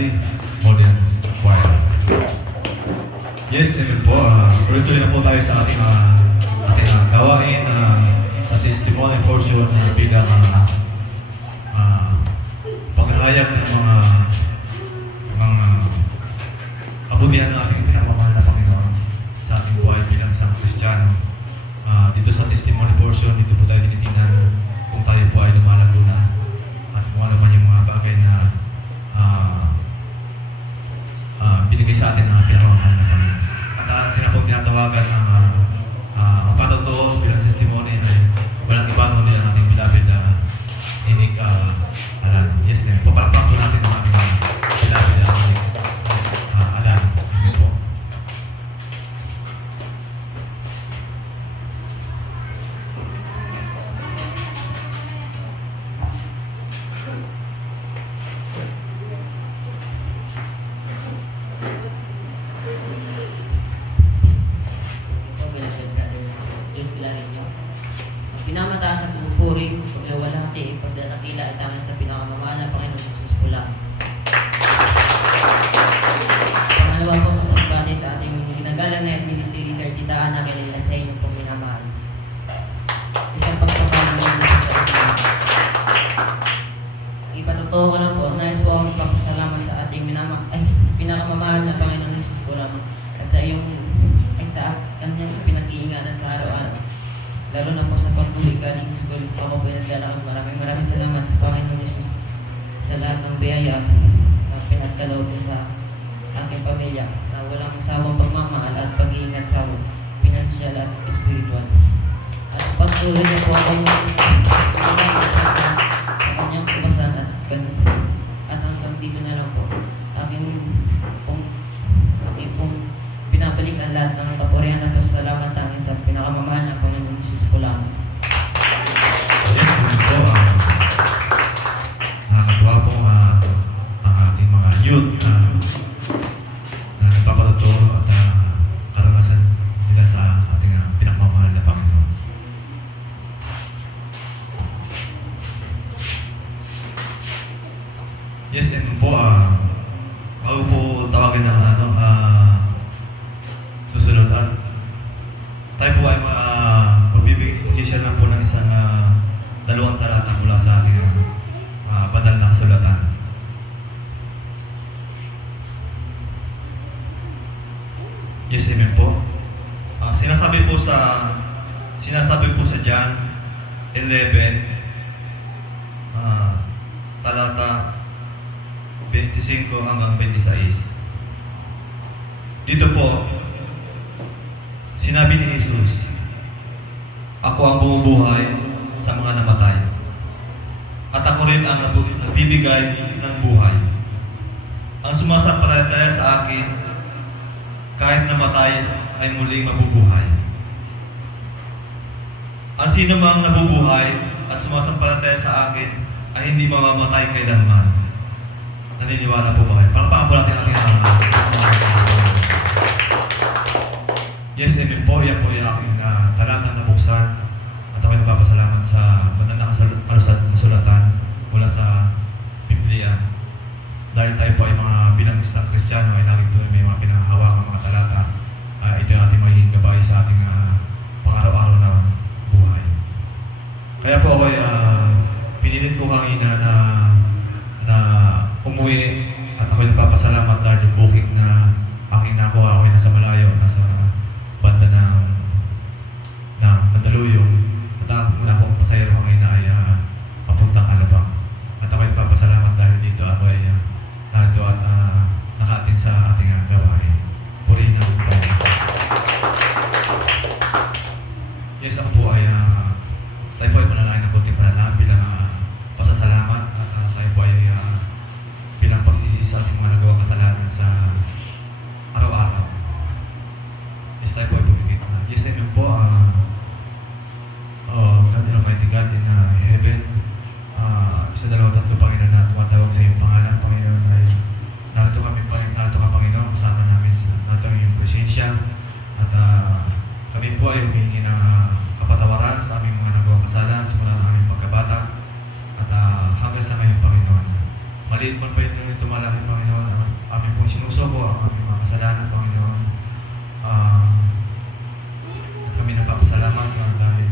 Ministry, Modern Choir. Yes, amen po. Tuloy-tuloy na po tayo sa ating gawain sa testimony portion bilang paghahayag ng mga kabutihan ng ating pinagmamahal na Panginoon sa ating buhay bilang isang Kristiyano. Dito sa testimony portion, dito po tayo tinitingnan kung tayo po ay lumalago na at kung ano man yung mga bagay na binigay sa atin ng pinagmamahal na Panginoon. At atin na pong tinatawagan ang patotoo bilang testimony ay walang iba kundi ang ating beloved Inik Alan. Yes, papalakpak po natin ang ating beloved Inik Alan. Ito po. Pinamataas ang pupuri, paglawalhati, pagdarakila at tangan sa pinakamamahal na Panginoon Jesus po lang. Pangalawa po sa pagbati sa ating ginagalang na Ministry Leader, Tita Ana Kailan sa inyong pong minamahal. Isang pagpapahal ng Diyos sa ating. Ipatotoo ko lang po, nais po akong magpapasalamat sa ating pinakamamahal na Panginoon Jesus po lang at sa iyong sa kanyang pinag-iingatan sa araw-araw. Lalo na po sa pagbuhay galing sa school, ako po naglalakad. Maraming salamat sa Panginoon Jesus sa lahat ng biyaya na pinagkaloob niya sa aking pamilya na walang sawang pagmamahal at pag-iingat sa pinansyal at spiritual. At patuloy niya po akong sa kanyang kubasan at hanggang dito na lang po. Aking pong binabalik ang lahat ng kapurihan at pasasalamat tangin sa pinakamamahal na Panginoon Jesus po lang. Yes, po. Nakakatuwa po ang ating mga youth na nagpapatotoo at karanasan nila sa ating pinakmamahal na Panginoon. Yes, and po, bago po tawagan ng susunod at tayo po ay magbibigay na po ng isang dalawang talata mula sa ating banal na kasulatan. Yes, amen po. Sinasabi po sa John 11 talata 25 hanggang 26. Dito po sinabi ni Jesus, "Ako ang bumubuhay sa mga namatay, at ako rin ang nagbibigay ng buhay. Ang sumasampalataya sa akin, kahit namatay, ay muling mabubuhay. Ang sino mang nabubuhay at sumasampalataya sa akin, ay hindi mamamatay kailanman." Naniniwala po ba kayo? Palakpakan po natin ating Yes, amen po. Yan po yung aking talatang nabuksan at ako'y nagpapasalamat sa banal na kasulatan mula sa Biblia. Dahil tayo po ay mga bilang isang Kristiyano ay lagi po may mga pinahahawakang mga talata. Ito yung ating magiging gabay sa ating pang-araw-araw na buhay. Kaya po ako'y pinilit ko kanina na umuwi at ako'y nagpapasalamat dahil yung booking na aking nakuha, ako'y nasa malayo, nasa banda ng Mandaluyong. At ang una kong pasayro ko ngayon ay papuntang Alabang. At ako'y papasalamat dahil dito ako ay narito at naka-attend sa ating gawain. Purihin na rin tayo. Yes, ako po ay tayo po ay manalangin ng kunting panalangin bilang pasasalamat at tayo po ay bilang pagsisisi sa ating mga nagawang kasalanan sa araw-araw. Yes, tayo po ay pumigit na. Yes, amen po. God Almighty God in heaven, isa, dalawa, tatlo, Panginoon, na tumatawag sa iyong pangalan, Panginoon, ay narito ka, Panginoon, kasama namin narito ang iyong presensya. At kami po ay humihingi ng kapatawaran sa aming mga nagawang kasalanan simula ng aming pagkabata at hanggang sa ngayon, Panginoon. Maliit man pa yun ito malaki, Panginoon, at kasalanan, Panginoon. At kami nagpapasalamat dahil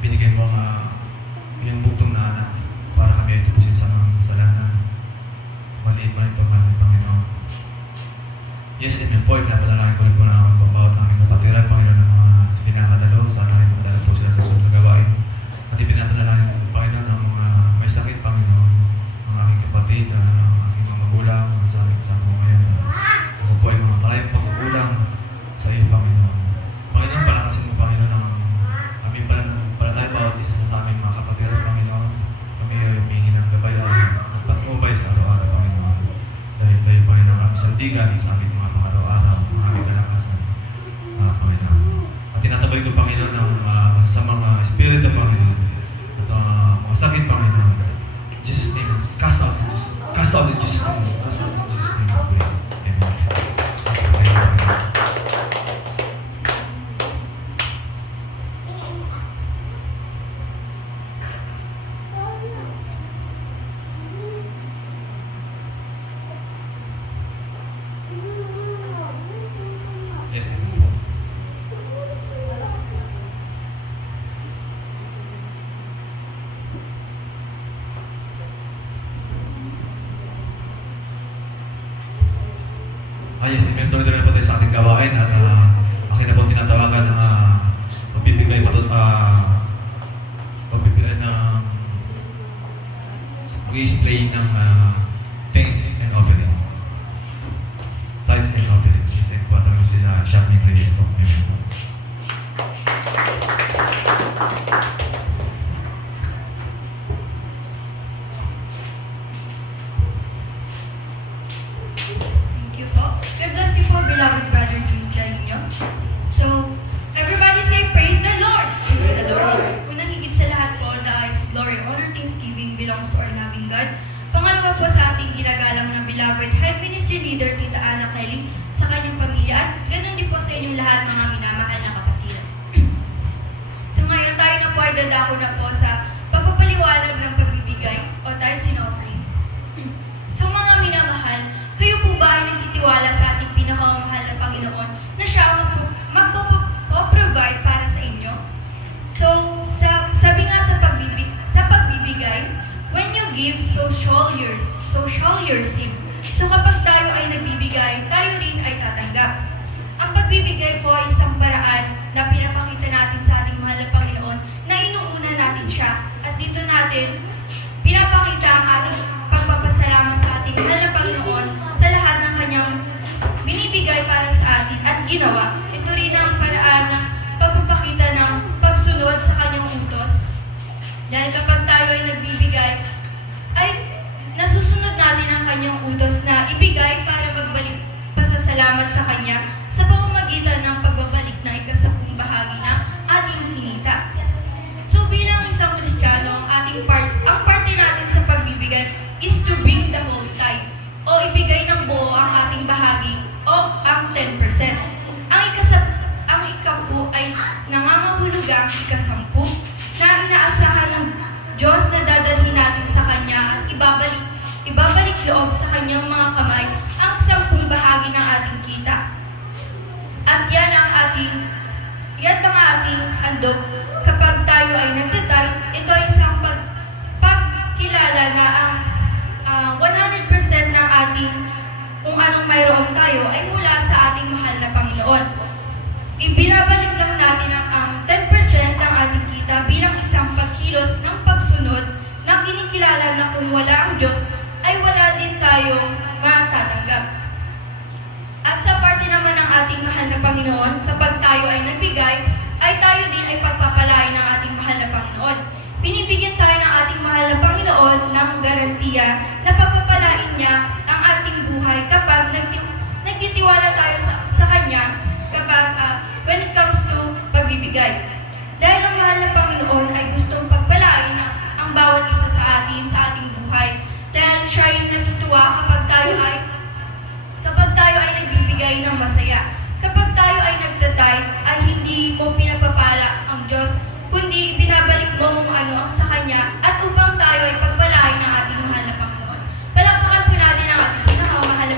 binigay mo ang iyong bugtong na anak para kami ay tubusin sa mga kasalanan. Maliit man ito, mahal Panginoon. Yes, amen po. Pinapadalangin ko rin po na bawat aming kapatiran, Panginoon, ng mga pinakadalo. Sana rin makadala po sila sa susunod na gawain. At ipinapadalangin, Panginoon, ng mga may sakit, Panginoon, ang aking kapatid, ang aking mga magulang, ang sa aming kasama ko ngayon. Ako po ay mga maraming pagkukulang sa iyo, Panginoon. Panginoon, palakasin mo, Panginoon, ang aming palatay bawat isa sa aming mga kapatiran, Panginoon. Kami ay humingi ng gabayan at patnubay sa araw-araw, Panginoon. Dahil kayo, Panginoon, ang aming sandigan sa aming mga pang-araw-araw, ang aming kalakasan, Panginoon. At tinatabay ko, Panginoon, sa mga espiritu, Panginoon, at mga sakit, Panginoon. In Jesus' name, cast out in Jesus' name, cast out in Jesus' name, I pray. Amen. Yes, amen po. Yes, tuloy-tuloy na po tayo sa ating gawain at akin na po tinatawagan ng magbibigay ng mag-i-explain ng thanks and offering. Tithes and offering. Kasi po atawag sila shopping praise po. Amen. God bless you po, beloved brother Jude Carino. So, everybody say, praise the Lord! Praise the Lord! Unang higit sa lahat po, the highest glory, honor, thanksgiving belongs to our loving God. Pangalawa po sa ating ginagalang ng beloved head ministry leader, Tita Ana Kelly, sa kanyang pamilya, at ganun din po sa inyong lahat mga minamahal na kapatiran. So ngayon tayo na po ay dadako na po sa pagpapaliwanag ng pagbibigay o tithes and offerings. So mga minamahal, kayo po ba ay nagtitiwala sa ating pinakamamahal na Panginoon na siya ang magpo-provide para sa inyo? So, sabi nga sa pagbibigay, when you give, so shall you receive. So kapag tayo ay nagbibigay, tayo rin ay tatanggap. Ang pagbibigay po ay isang paraan na pinapakita natin sa ating mahal na Panginoon na inuuna natin siya. At dito natin pinapakita ang ating pagpapasalamat sa ating mahal na Panginoon sa lahat ng kanyang binibigay para sa atin at ginawa. Ito rin ang paraan ng pagpapakita ng pagsunod sa kanyang utos. Dahil kapag tayo ay nagbibigay, ay nasusunod natin ang kanyang utos na ibigay para magbalik pasasalamat sa kanya sa pamamagitan ng pagbabalik ng ikasapung bahagi ng ating kinita. So bilang isang Kristiyano, ang parte natin sa pagbibigay is to bring the whole tithe o ibigay ng buo ang ating bahagi o ang 10%. Ang ikapu ay nangangahulugang ikasampu na inaasahan ng Diyos na dadalhin natin sa Kanya at ibabalik loob sa Kanyang mga kamay ang 10 bahagi ng ating kita. At yan ang ating handog kapag tayo ay nagtatithe. Ito ay isang pagkilala na ang 100% ng ating kung anong mayroon tayo ay mula sa ating mahal na Panginoon. Ibinabalik lang natin ang 10% ng ating kita bilang isang pagkilos ng pagsunod na kinikilala na kung wala ang Diyos ay wala din tayong matatanggap. At sa parte naman ng ating mahal na Panginoon, kapag tayo ay nagbigay, ay tayo din ay pagpapalain ng ating mahal na Panginoon. Binibigyan tayo ng ating mahal na Panginoon ng garantiya na pagpapalain niya ang ating buhay kapag nagtitiwala tayo sa Kanya kapag when it comes to pagbibigay. Dahil ang mahal na Panginoon ay gustong pagpalain ang bawat isa sa ating buhay. Dahil siya ay natutuwa kapag tayo ay nagbibigay ng masaya. Kapag tayo ay nagtatithe, ay hindi mo pinapapala ang Diyos, kundi binabalik mo kung ano sa Kanya at upang tayo ay pagpalain ng ating mahal na Panginoon. Palakpakan po natin ang ating pinakamahal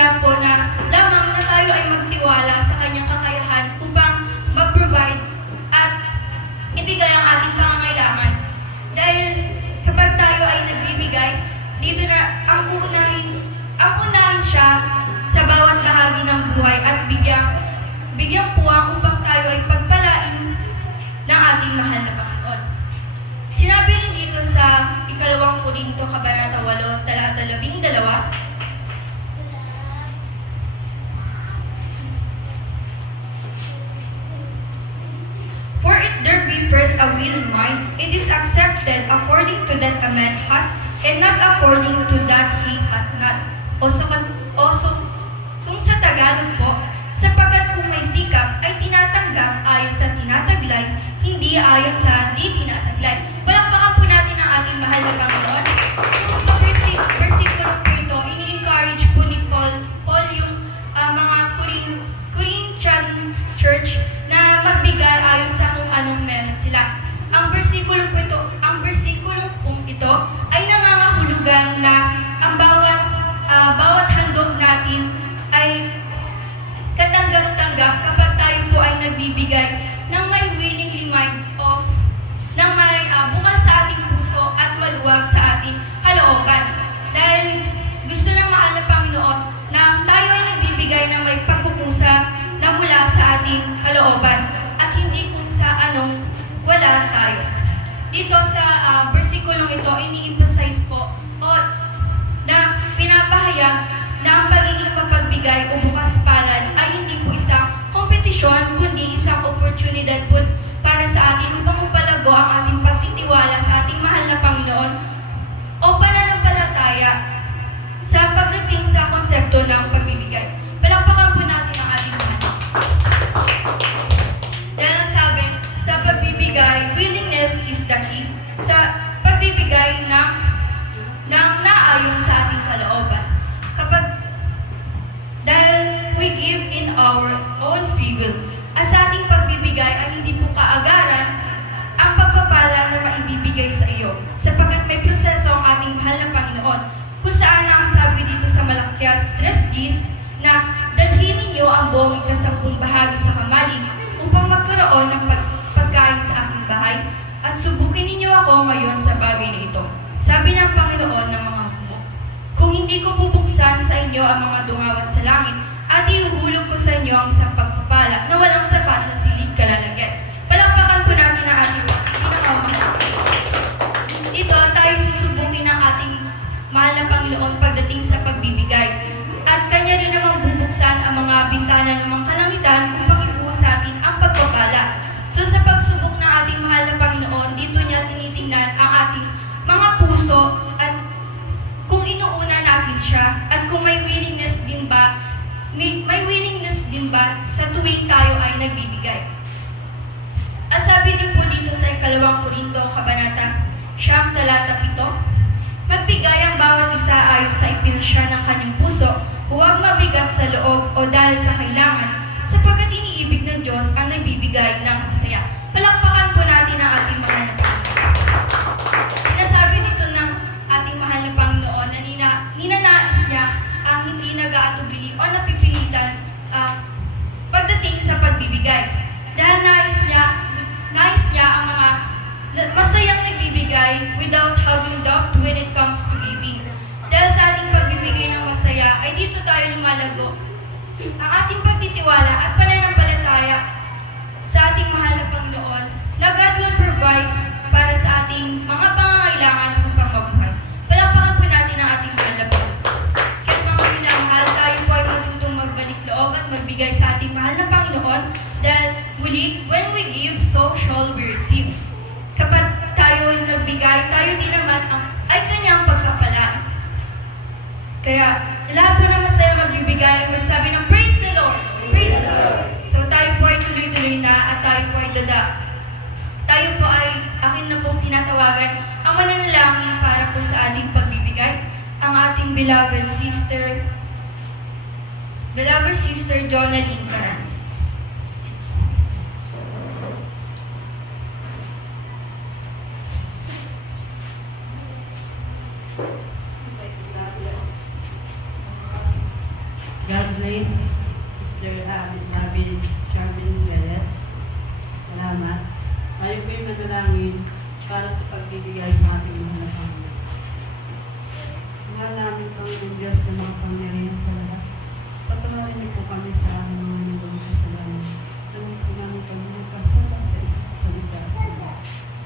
niya po na lamang na tayo ay magtiwala sa kanyang kakayahan upang mag-provide at ibigay ang ating pangangailangan. Dahil kapag tayo ay nagbibigay, dito na ang unahin siya sa bawat bahagi ng buhay at bigyang puwang upang tayo ay pagpalain ng ating mahal na Panginoon. Sinabi rin dito sa 2 Korinto, Kabanata 8, talata 12, "For if there be first a willing mind, it is accepted according to that a man hath, and not according to that he hath not." Kung sa Tagalog po, sapagkat kung may sikap ay tinatanggap ayon sa tinataglay, hindi ayon sa di tinataglay. Palakpakan po natin ang ating mahal na Panginoon. Yung sa versikulo po ito, ini-encourage po ni Paul yung mga Corinthian church na magbigay ayon sa kung anong meron sila. Ang versikulo pong ito ay nangangahulugan na ang bawat handog natin ay katanggap-tanggap kapag tayo po ay nagbibigay ng may willingly mind o ng may bukas sa ating puso at maluwag sa ating kalooban. Dahil gusto ng mahal na Panginoon na tayo ay nagbibigay ng may pagkukusa na mula sa ating kalooban at hindi kung sa anong wala tayo. Dito sa versikulong ito, ini-emphasize po na pinapahayag na ang pagiging mapagbigay o bukas palad ay hindi po isang kompetisyon, kundi isang oportunidad po para sa atin upang upalago ang ating pagtitiwala sa ating mahal na Panginoon o pananampalataya sa pagdating sa konsepto ng pagbibigay. Palakpakan po natin ang ating mahal. Dahil ang sabi, sa pagbibigay, willingness is the key. Sa pagbibigay ng naayon sa ating kalooban. Dahil we give in our own free will. At sa ating pagbibigay ay hindi po kaagaran ang pagpapala na maibibigay sa iyo. Sapagkat may proseso ang ating mahal na Panginoon. Kung saan ang sabi dito sa Malakias 3:10 na dalhin ninyo ang buong 10 bahagi sa kamalig upang magkaroon ng pagkain sa aking bahay at subukin ninyo ako ngayon sa bagay na ito. Sabi ng Panginoon ng mga hukbo, kung hindi ko bubuksan sa inyo ang mga dungawat sa langit at ihuhulog ko sa inyo ang isang pagpapala na walang sapat na silid kalalagyan. Palakpakan po natin ang ating pinakamahal. Dito tayo susubukin ng ating mahal na Panginoon pagdating sa pagbibigay. At Kanya rin namang bubuksan ang mga bintana ng mga kalangitan upang ibuhos sa atin ang pagpapala. So sa pagsubok ng ating mahal na Panginoon, dito niya tinitingnan ang ating mga puso at kung inuuna natin siya at kung may willingness din ba sa tuwing tayo ay nagbibigay. At sabi din po dito sa 2 Korinto, Kabanata 9, talata 7, magbigay ang bawat isa ayon sa ipinasya ng kanyang puso, huwag mabigat sa loob o dahil sa kailangan, sapagkat iniibig ng Diyos ang nagbibigay ng masaya. Palakpakan po natin ang ating mahal na Panginoon. Sinasabi dito ng ating mahal na Panginoon na ninanais niya ang hindi nag-aatubili o napipilitan pagdating sa pagbibigay. Dahil nais niya ang mga masayang nagbibigay without having doubt when it comes to giving. Dahil sa ating pagbibigay ng masaya ay dito tayo lumalago. Ang ating pagtitiwala at pananampalataya sa ating mahal na Panginoon na God will provide para sa ating mga pangangailangan upang mabuhay. Palakpakan po natin ang ating mahal na Panginoon. Kahit mga minamahal, tayo po ay matutong magbalik loob at magbigay sa ating mahal na Panginoon dahil muli, when we give, so shall we receive. Kapag tayo nagbigay, tayo din naman ay kanyang pagpapalaan. Kaya lahat po na masaya magbibigay, magsabi ng praise the Lord! Praise the Lord! So tayo po ay tuloy-tuloy na at tayo po ay tayo po ay akin na pong tinatawagan ang mananalangin para po sa ating pagbibigay. Ang ating beloved sister Jonalyn Carranza. Grace, Sister David Charmin Reyes. Salamat. Tayo po yung manalangin para sa pagbibigay sa ating mga Panginoon. Mahal namin Panginoon Diyos na mga pangyarihan sa lahat. Patuloy niyo po kami sa aming mga nilong kasalanan. Tanong po namin kami magkasala sa isang salita sa lahat.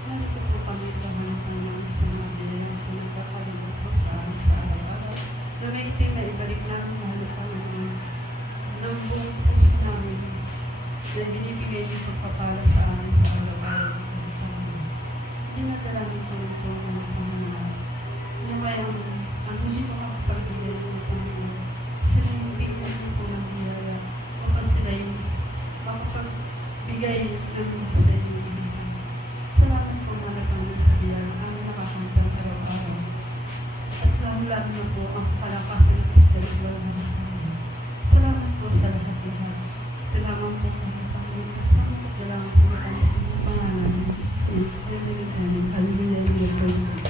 Narito po kami Panginoon Panginoon sa mga biyayang pinagkakaroon po sa amin sa araw-araw. Lumitin na ibalik namin mahal na Panginoon ng buong puso namin na binibigay niyo pagpapala sa amin sa araw-araw. Dinadalangin ko rin po ng Panginoon. Naway ang gusto ko pagbigay ng Panginoon. Sila yung bigyan niyo po ng biyaya upang sila yung makapagbigay ng sa inyo. Salamat po mga Panginoon sa biyaya ang nakakantang araw-araw. At lalo na po ang palakasan ng espiritual na Panginoon. Salamat po sa lahat-lahat. Kailangan po kami Panginoon. Kasama po kailangan sa mga kami sa mga pangalan ng Jesus. Hallelujah. Hallelujah. Praise God.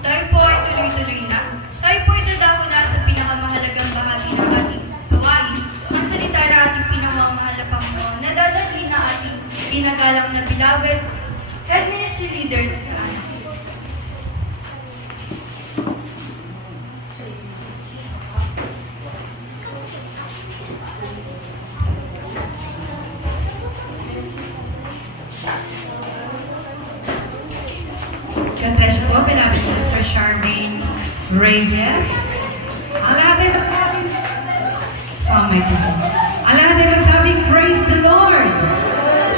Tayo po ay tuloy-tuloy na. Tayo po ay dadako na sa pinakamahalagang bahagi ng ating gawain, ang salita na ating pinamamahal na Panginoon na dadalhin na ating ginagalang na beloved Head Ministry Leader. God bless you po, beloved Sister Charmaine Reyes. Ang lahat ay magsabing, ang lahat ay magsabing, praise the Lord!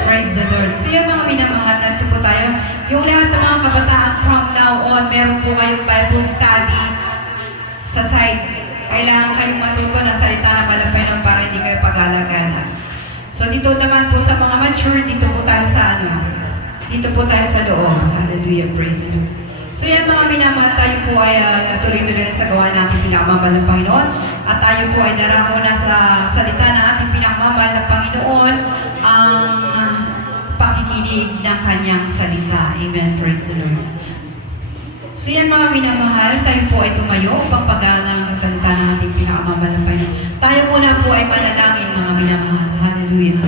Praise the Lord. So yung mga minamahal, narito po tayo. Yung lahat ng mga kabataan from now on, meron po kayong Bible study sa side. Kailangan kayong matuto ng salita ng Panginoon para hindi kayo pag-alagala. So dito naman po sa mga mature, dito po tayo sa dito po tayo sa loob. Hallelujah, praise the Lord. So yan mga minamahal, tayo po ay tuloy-tuloy na sa gawa natin pinakamamahal ng Panginoon. At tayo po ay darako na sa salita ng ating pinakamamahal ng Panginoon ang pakikinig ng kanyang salita. Amen, praise the Lord. So yan mga minamahal, tayo po ay tumayo upang paggalang sa salita ng ating pinakamamahal ng Panginoon. Tayo muna po ay manalangin mga minamahal. Hallelujah.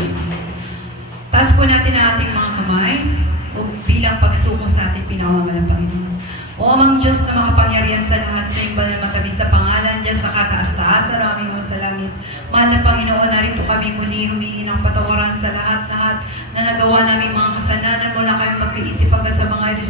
Taas po natin ang ating mga kamay bilang pagsuko sa ating pinakamamahal ng Panginoon. O amang Diyos na makapangyarihan sa lahat, sa imbal na matamis na pangalan dyan sa kataas-taas na raming mga sa langit. Mahal na Panginoon, narito kami muli humingi ng patawaran sa lahat-lahat na nagawa namin mga kasalanan. Wala kami magkaisip hanggang sa mga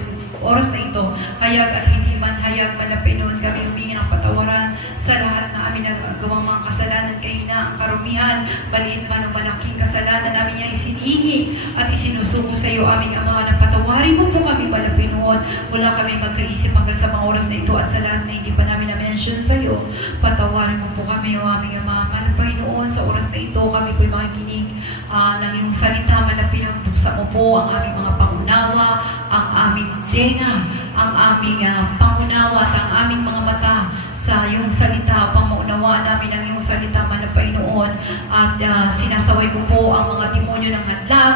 oras na ito. Hayag at hindi man hayag, malapit noon kami humingi niyo ng patawaran sa lahat na amin nagawang mga kasalanan, kahinaan, karumihan, maliit man o malaking kasalanan namin niya isinihingi at isinusuko sa iyo aming Ama na patawarin mo po kami palapinoon. Mula kami magkaisip hanggang sa mga oras na ito at sa lahat na hindi pa namin na-mention sa iyo, patawarin mo po kami o aming Ama. Panginoon, sa oras na ito kami po'y makikinig ng iyong salita. Malapinong buksan mo po ang aming mga pangunawa, ang aming tenga, ang aming pangunawa at ang aming mga mata sa iyong salita. Pangunawa namin ang iyong salita, Panginoon. At sinasaway ko po ang mga demonyo ng hadlang,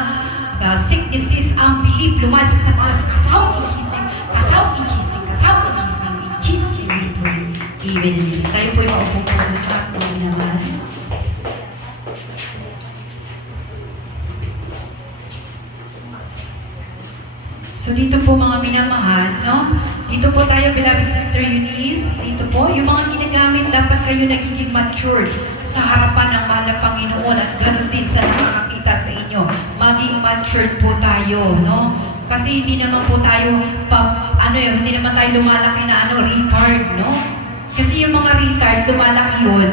sicknesses, unbelief, lumayas sa mga kasaw in Jesus' name, kasaw in Jesus' name, kasaw in Jesus' name, in Jesus' name we pray. Amen. Tayo po'y maupo po at naman. So dito po mga minamahal, no? Dito po tayo, beloved Sister Eunice. Dito po, yung mga ginagamit, dapat kayo nagiging matured sa harapan ng mahal na Panginoon at ganoon din sa nakakakita sa inyo. Maging matured po tayo, no? Kasi hindi naman po tayo, hindi naman tayo lumalaki na retard, no? Kasi yung mga retard, lumalaki yun,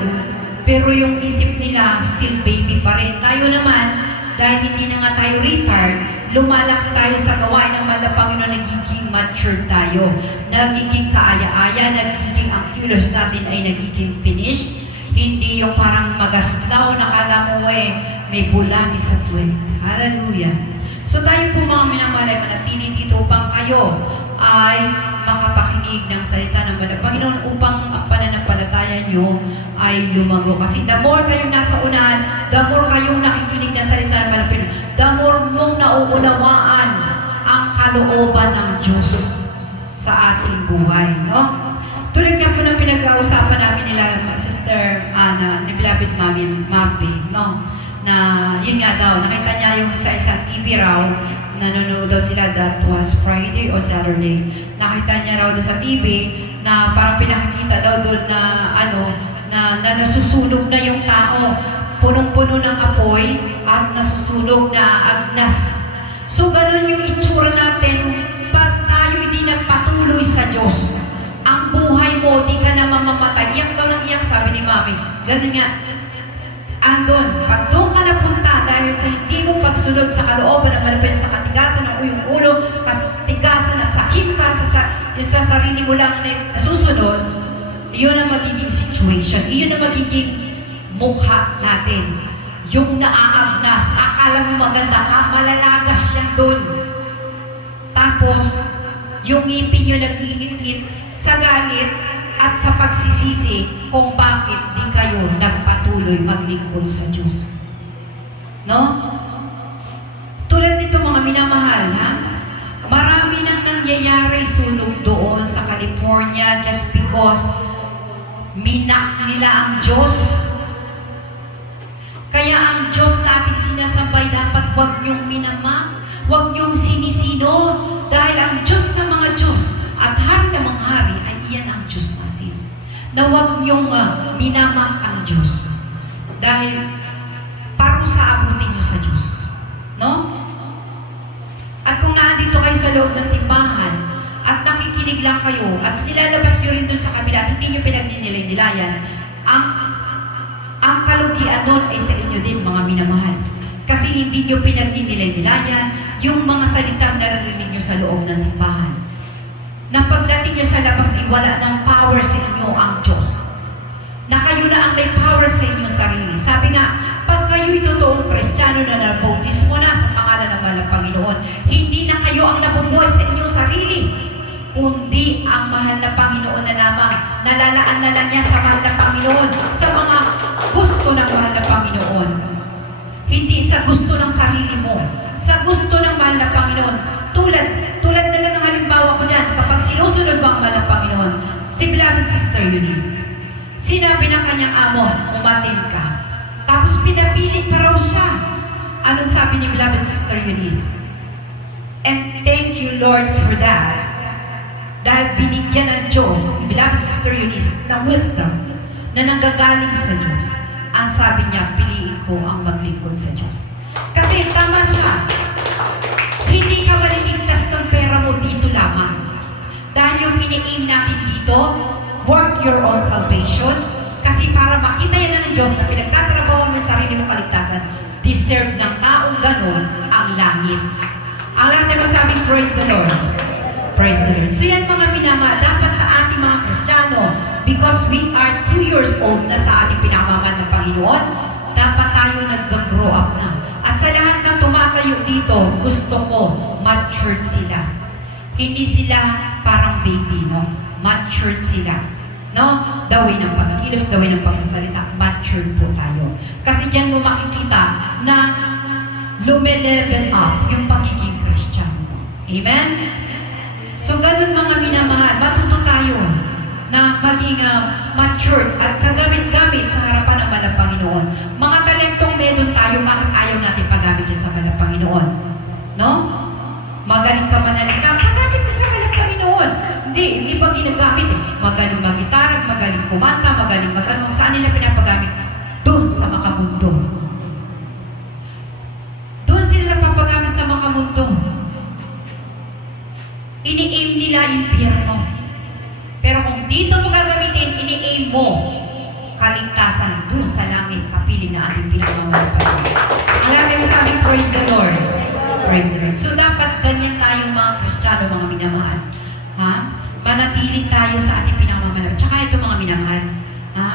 pero yung isip nila, still baby pa rin. Tayo naman, dahil hindi na nga tayo retard, lumalaki tayo sa gawain ng mahal na Panginoon, nagiging mature tayo, nagiging kaaya-aya, nagiging ang kilos natin ay nagiging finish. Hindi yung parang magaslaw, nakala mo may bulani sa tuwing. Hallelujah. So tayo po mga minamahal ay manatili dito upang kayo ay makapakinig ng salita ng mahal na Panginoon upang ang pananampalataya nyo ay lumago. Kasi the more kayong nasa unahan, the more kayong nakikinig ng salita ng mahal na Panginoon, the more mong nauunawaan ang kalooban ng Diyos sa ating buhay. No? Tulad nga po ng pinag-uusapan namin nila, Sister Anna, ni Beloved Mapi, no? Na yun nga daw, nakita niya yung sa isang TV raw, nanonood daw sila, that was Friday or Saturday. Nakita niya raw doon sa TV na parang pinakikita daw doon na na nasusunog na yung tao. Punong-puno ng apoy at nasusunog na agnas. So ganun yung itsura natin pag tayo hindi nagpatuloy sa Diyos. Ang buhay mo, di ka na mamamatay. Iyak daw ng iyak, sabi ni Mami. Ganun nga. Andun, pag doon ka napunta dahil sa hindi mo pagsunod sa kalooban ng malapit sa katigasan ng uyong ulo, katigasan at sakit ka sa sarili mo lang na susunod, yun ang magiging situation. Yun ang magiging mukha natin. Yung naaagnas, akala mo maganda ka, malalagas yan doon. Tapos, yung ngipin nyo nag-iipit sa galit at sa pagsisisi kung bakit di kayo nagpatuloy maglingkod sa Diyos. No? Tulad nito mga minamahal, ha? Marami nang nangyayari sunog doon sa California just because minak nila ang Diyos. Kaya ang Diyos nating sinasambay, dapat huwag niyong minama, huwag niyong sinisino, dahil ang Diyos ng mga Diyos at hari ng mga hari ay iyan ang Diyos natin. Na huwag niyong minama ang Diyos. Dahil parusa abutin niyo sa Diyos. No? At kung nandito kayo sa loob ng simbahan at nakikinig lang kayo at nilalabas niyo rin dun sa kabila at hindi niyo pinagninilayan, ang kalugian doon ay sa inyo din, mga minamahal. Kasi hindi niyo pinagninilayan yung mga salitang naririnig niyo sa loob ng simbahan. Na pagdating niyo sa labas ay wala ng power sa inyo ang Diyos. Na kayo na ang may power sa inyong sarili. Sabi nga, pag kayo'y totoong Kristiyano na nabautismo na sa pangalan ng mahal na Panginoon, hindi na kayo ang nabubuhay sa inyong sarili, kundi ang mahal na Panginoon na lamang. Nalalaan na lang niya sa mahal na Panginoon, sa mga gusto ng mahal na Panginoon. Hindi sa gusto ng sarili mo, sa gusto ng mahal na Panginoon. Tulad na lang ng halimbawa ko dyan, kapag sinusunod mo ang mahal na Panginoon, si beloved Sister Eunice, sinabi ng kanyang amo, umatin ka. Tapos pinapilit pa raw siya. Anong sabi ni beloved Sister Eunice? And thank you, Lord, for that. Dahil binigyan ng Diyos, si beloved Sister Eunice, ng wisdom na nanggagaling sa Diyos. Ang sabi niya, piliin ko ang maglingkod sa Diyos. Kasi tama siya. Hindi ka maliligtas ng pera mo dito lamang. Dahil yung ini-aim natin dito, work your own salvation. Kasi para makita yan ng Diyos na pinagtatrabaho mo yung sarili mong kaligtasan, deserve ng taong ganon ang langit. Ang lahat na masabing, praise the Lord. Praise the Lord. So yan mga minamahal, dapat sa ating mga Kristiyano, because we are 2 years old na sa ating pinamamahal ng Panginoon, dapat tayo nag-grow up na. At sa lahat ng tumatayo dito, gusto ko, matured sila. Hindi sila parang baby, no? Matured sila. No? The way ng pagkilos, the way ng pagsasalita, matured po tayo. Kasi dyan mo makikita na lumelevel up yung pagiging Christian. Amen? So, ganun mga minamahal, matuto tayo na maging matured at kagamit-gamit sa harapan ng Malang Panginoon. Mga talentong meron tayo, bakit ayaw natin paggamit siya sa Malang Panginoon? No? Magaling ka manalita, paggamit ka sa Malang Panginoon. Hindi pa ginagamit eh. Magaling mag-gitara, magaling kumanta, magaling mag-ano. Saan nila pinapagamit? Doon sa makamundo. Doon sila nagpapagamit sa makamundo. Ini-aim nila impyerno. Pero kung dito mo gagamitin, ini-aim mo kaligtasan doon sa langit, kapiling na ating pinagmamalapan. Ang lagay sa ating praise the Lord. Praise the Lord. So dapat ganyan tayong mga Kristiyano, mga minamahal. Ha? Manatili tayo sa ating pinagmamalapan. Tsaka ito mga minamahal. Ha?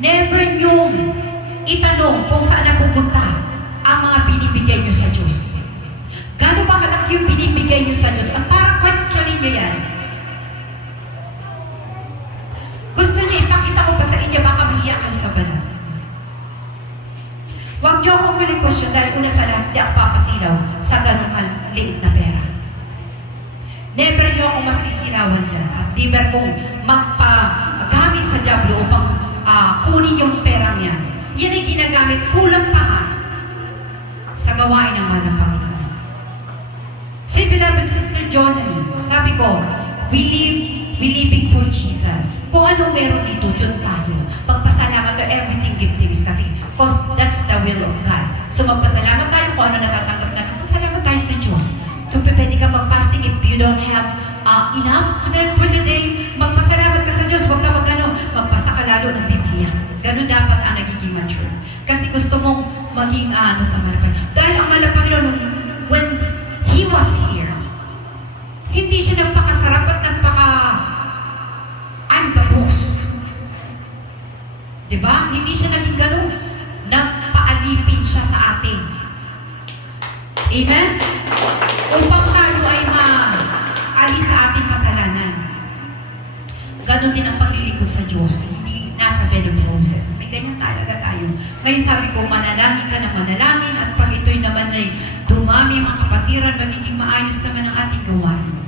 Never niyong itanong kung saan napupunta ang mga binibigay niyo sa Diyos. Gano'n ba kalaki yung binibigay niyo sa Diyos? Ang parang questionin niyo yan. Gusto niyo ipakita ko pa sa inyo, baka mahiya kayo sa banal. Huwag niyo akong question dahil una sa lahat, di ako papasilaw sa gano'ng kaliit na pera. Never niyo akong masisirawan dyan. At never kong magpagamit sa diablo upang kunin yung perang yan. Yan ay ginagamit, kulang pa nga sa gawain ng Malang Panginoon. Si beloved Sister Jonathan, sabi ko, we living for Jesus. Kung anong meron dito, Diyon tayo. Pagpasalamat to everything give thanks kasi because that's the will of God. So magpasalamat tayo kung ano natatanggap natin. Magpasalamat tayo sa Diyos. Kung pwede ka mag-fasting if you don't have enough for the day, magpasalamat ka sa Diyos. Huwag ka magbasa ka lalo ng Biblia. Ganun dapat ang nagiging mature. Kasi gusto mong maging sa Malang. Dahil ang Malang Panginoon, when He was here, hindi siya nagpakasarap at I'm the boss. Diba? Hindi siya naging ganun. Nagpaalipin siya sa atin. Amen? Upang tayo ay maalis sa ating kasalanan. Ganon din ang paglilingkod sa Diyos. Hindi nasa bed of roses. May ganyan talaga tayo. Ngayon sabi ko, manalangin ka na manalangin at pag ito'y naman ay dumami ang kapatiran, magiging maayos naman ang ating gawain.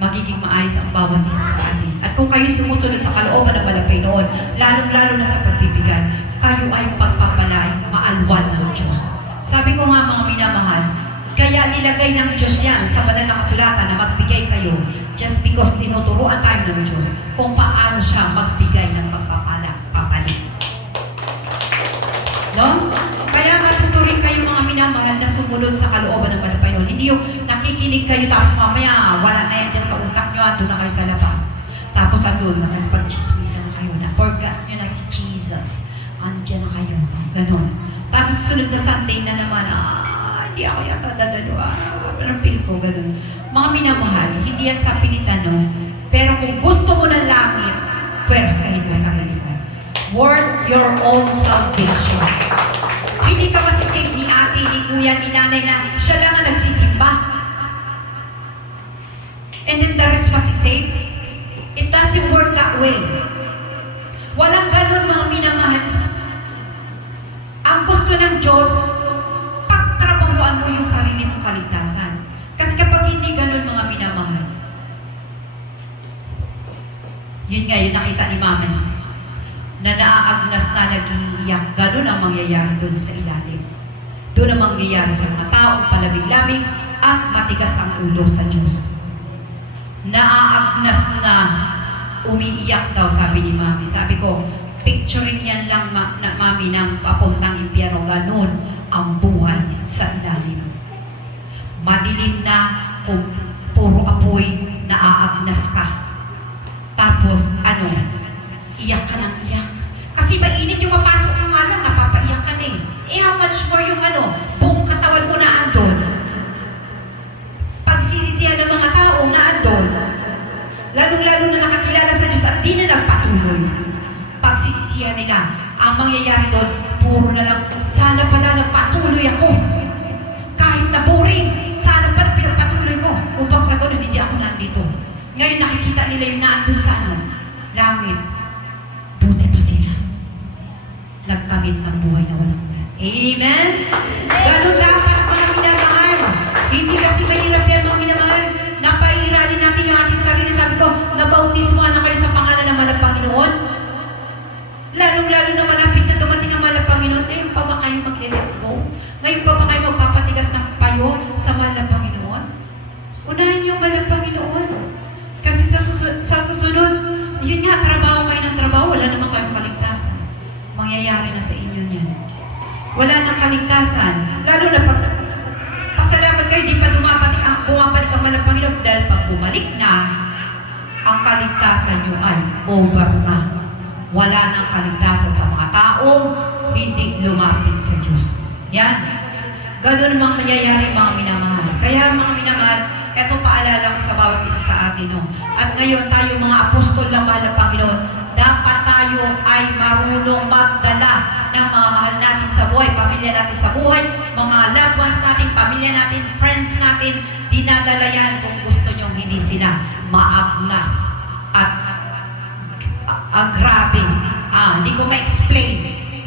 Magiging maayos ang bawat isa sa atin. At kung kayo sumusunod sa kalooban ng Malang Panginoon, lalong-lalo na sa pagbibigay, kayo ay pagpapalain, maalwan ng Diyos. Sabi ko nga mga minamahal, kaya nilagay ng Diyos yan sa banal na kasulatan na magbigay kayo just because tinuturuan tayo ng Diyos kung paano siya magbigay ng papalit. No? Kaya matuturing kayo mga minamahal na sumunod sa kalooban ng Malang Panginoon. Hindi yung nakikinig kayo tapos mamaya wala na yan dyan sa utak nyo at doon na kayo sa labas. Tapos andun, nakapag-chismisa na kayo na forgot nyo na si Jesus. Andiyan na kayo. Ganon. Tapos sa susunod na Sunday na naman, hindi ako yata dadalo. Parang feel ko, ganon. Mga minamahal, hindi yan sa pilitan, pero kung gusto mo ng langit, pwersahin mo sa langit. Work your own salvation. Hindi ka masisave ni ate, ni kuya, ni nanay na siya lang ang nagsisimba. And then the rest masisave. It doesn't work that way. Walang ganun mga minamahal. Ang gusto ng Diyos, pagtrabahuan mo yung sarili mong kaligtasan. Kasi kapag hindi ganun mga minamahal, yun nga yung nakita ni Mama na naaagnas na nag-iiyak. Ganun ang mangyayari doon sa ilalim. Doon ang mangyayari sa mga taong palabig-labig at matigas ang ulo sa Diyos. Naaagnas na umiiyak daw, sabi ni Mami. Sabi ko, picturing yan lang, Mami, ng papuntang impyerno. Ganun ang buhay sa ilalim. Madilim na kung puro apoy, naaagnas ka. Tapos, nagpatuloy. Pagsisisihan nila, ang mangyayari doon, puro na lang, sana pala nagpatuloy ako. Kahit na boring, sana pala pinagpatuloy ko. Upang sa ganun, hindi ako nandito. Ngayon nakikita nila yung naandun sa langit. Buti pa sila. Nagkamit ng buhay na walang hanggan. Amen? Ganun dapat mga minamahal. Hindi kasi mahirap yan mga minamahal. Napairalin natin yung ating sarili. Sabi ko, nabautismohan na kayo sa pangalan ng Mahal na Panginoon. Lalong-lalo na malapit na dumating ang Mahal na Panginoon. Ngayon pa ba kayo mag-let go? Ngayon pa ba kayo magpapatigas ng payo sa Mahal na Panginoon? Unahin yung Mahal na Panginoon. Kasi sa susunod, yun nga, trabaho kayo ng trabaho, wala naman kayong kaligtasan. Mangyayari na sa inyo niyan. Wala nang kaligtasan. Lalo na pag pasalamat kayo, di pa bumabalik ang Mahal na Panginoon. Dahil pag bumalik na, ang kaligtasan nyo ay over na. Wala nang kaligtasan sa mga taong hindi lumapit sa Diyos. Yan. Ganun namang mangyayari mga minamahal. Kaya mga minamahal, eto paalala ko sa bawat isa sa atin. No? At ngayon tayo mga apostol ng Mahal na Panginoon, dapat tayo ay marunong magdala ng mga mahal natin sa buhay, pamilya natin sa buhay, mga loved ones natin, pamilya natin, friends natin, dinadala yan kung gusto nyo hindi sila maagnas at grabe. Hindi ko ma-explain.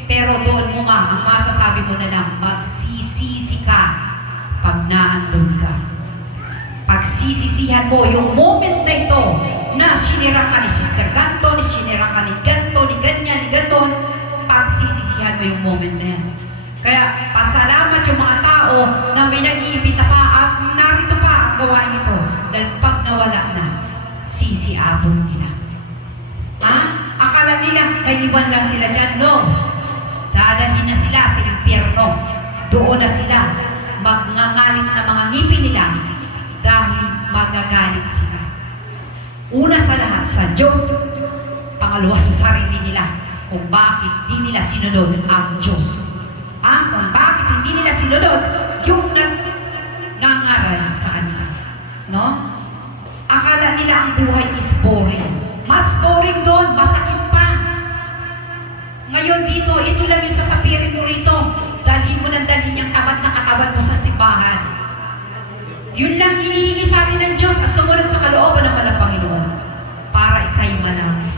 Pero doon mo ang masasabi mo na lang, magsisisi ka pag naandun ka. Pagsisisihan mo yung moment na ito na sinira ka ni Sister Ganto, ni sinira ka ni Ganto, ni ganyan, ni ganon, pagsisisihan mo yung moment na yan. Kaya pasalamat yung mga tao na may nag-iimbita pa at narito pa ang gawain ito. Dahil pag nawala na, sisiabot nila. Akala nila, ay iwan lang sila dyan. No. Dadalhin na sila sa impyerno. Doon na sila magngangalit na mga ngipin nila dahil magagalit sila. Una sa lahat, sa Diyos. Pangalawa, sa sarili nila. Kung bakit di nila sinunod ang Diyos. Kung bakit hindi nila sinunod yung nangaral sa kanila. No? Akala nila ang buhay is boring. Mas boring doon, masakit pa. Ngayon dito, ito lang yung sasapirin mo rito. Dalhin mo ng dalhin yung tapat na katawan mo sa simbahan. Yun lang hinihingi sa atin ng Diyos at sumunod sa kalooban ng Mahal na Panginoon para ikay malang.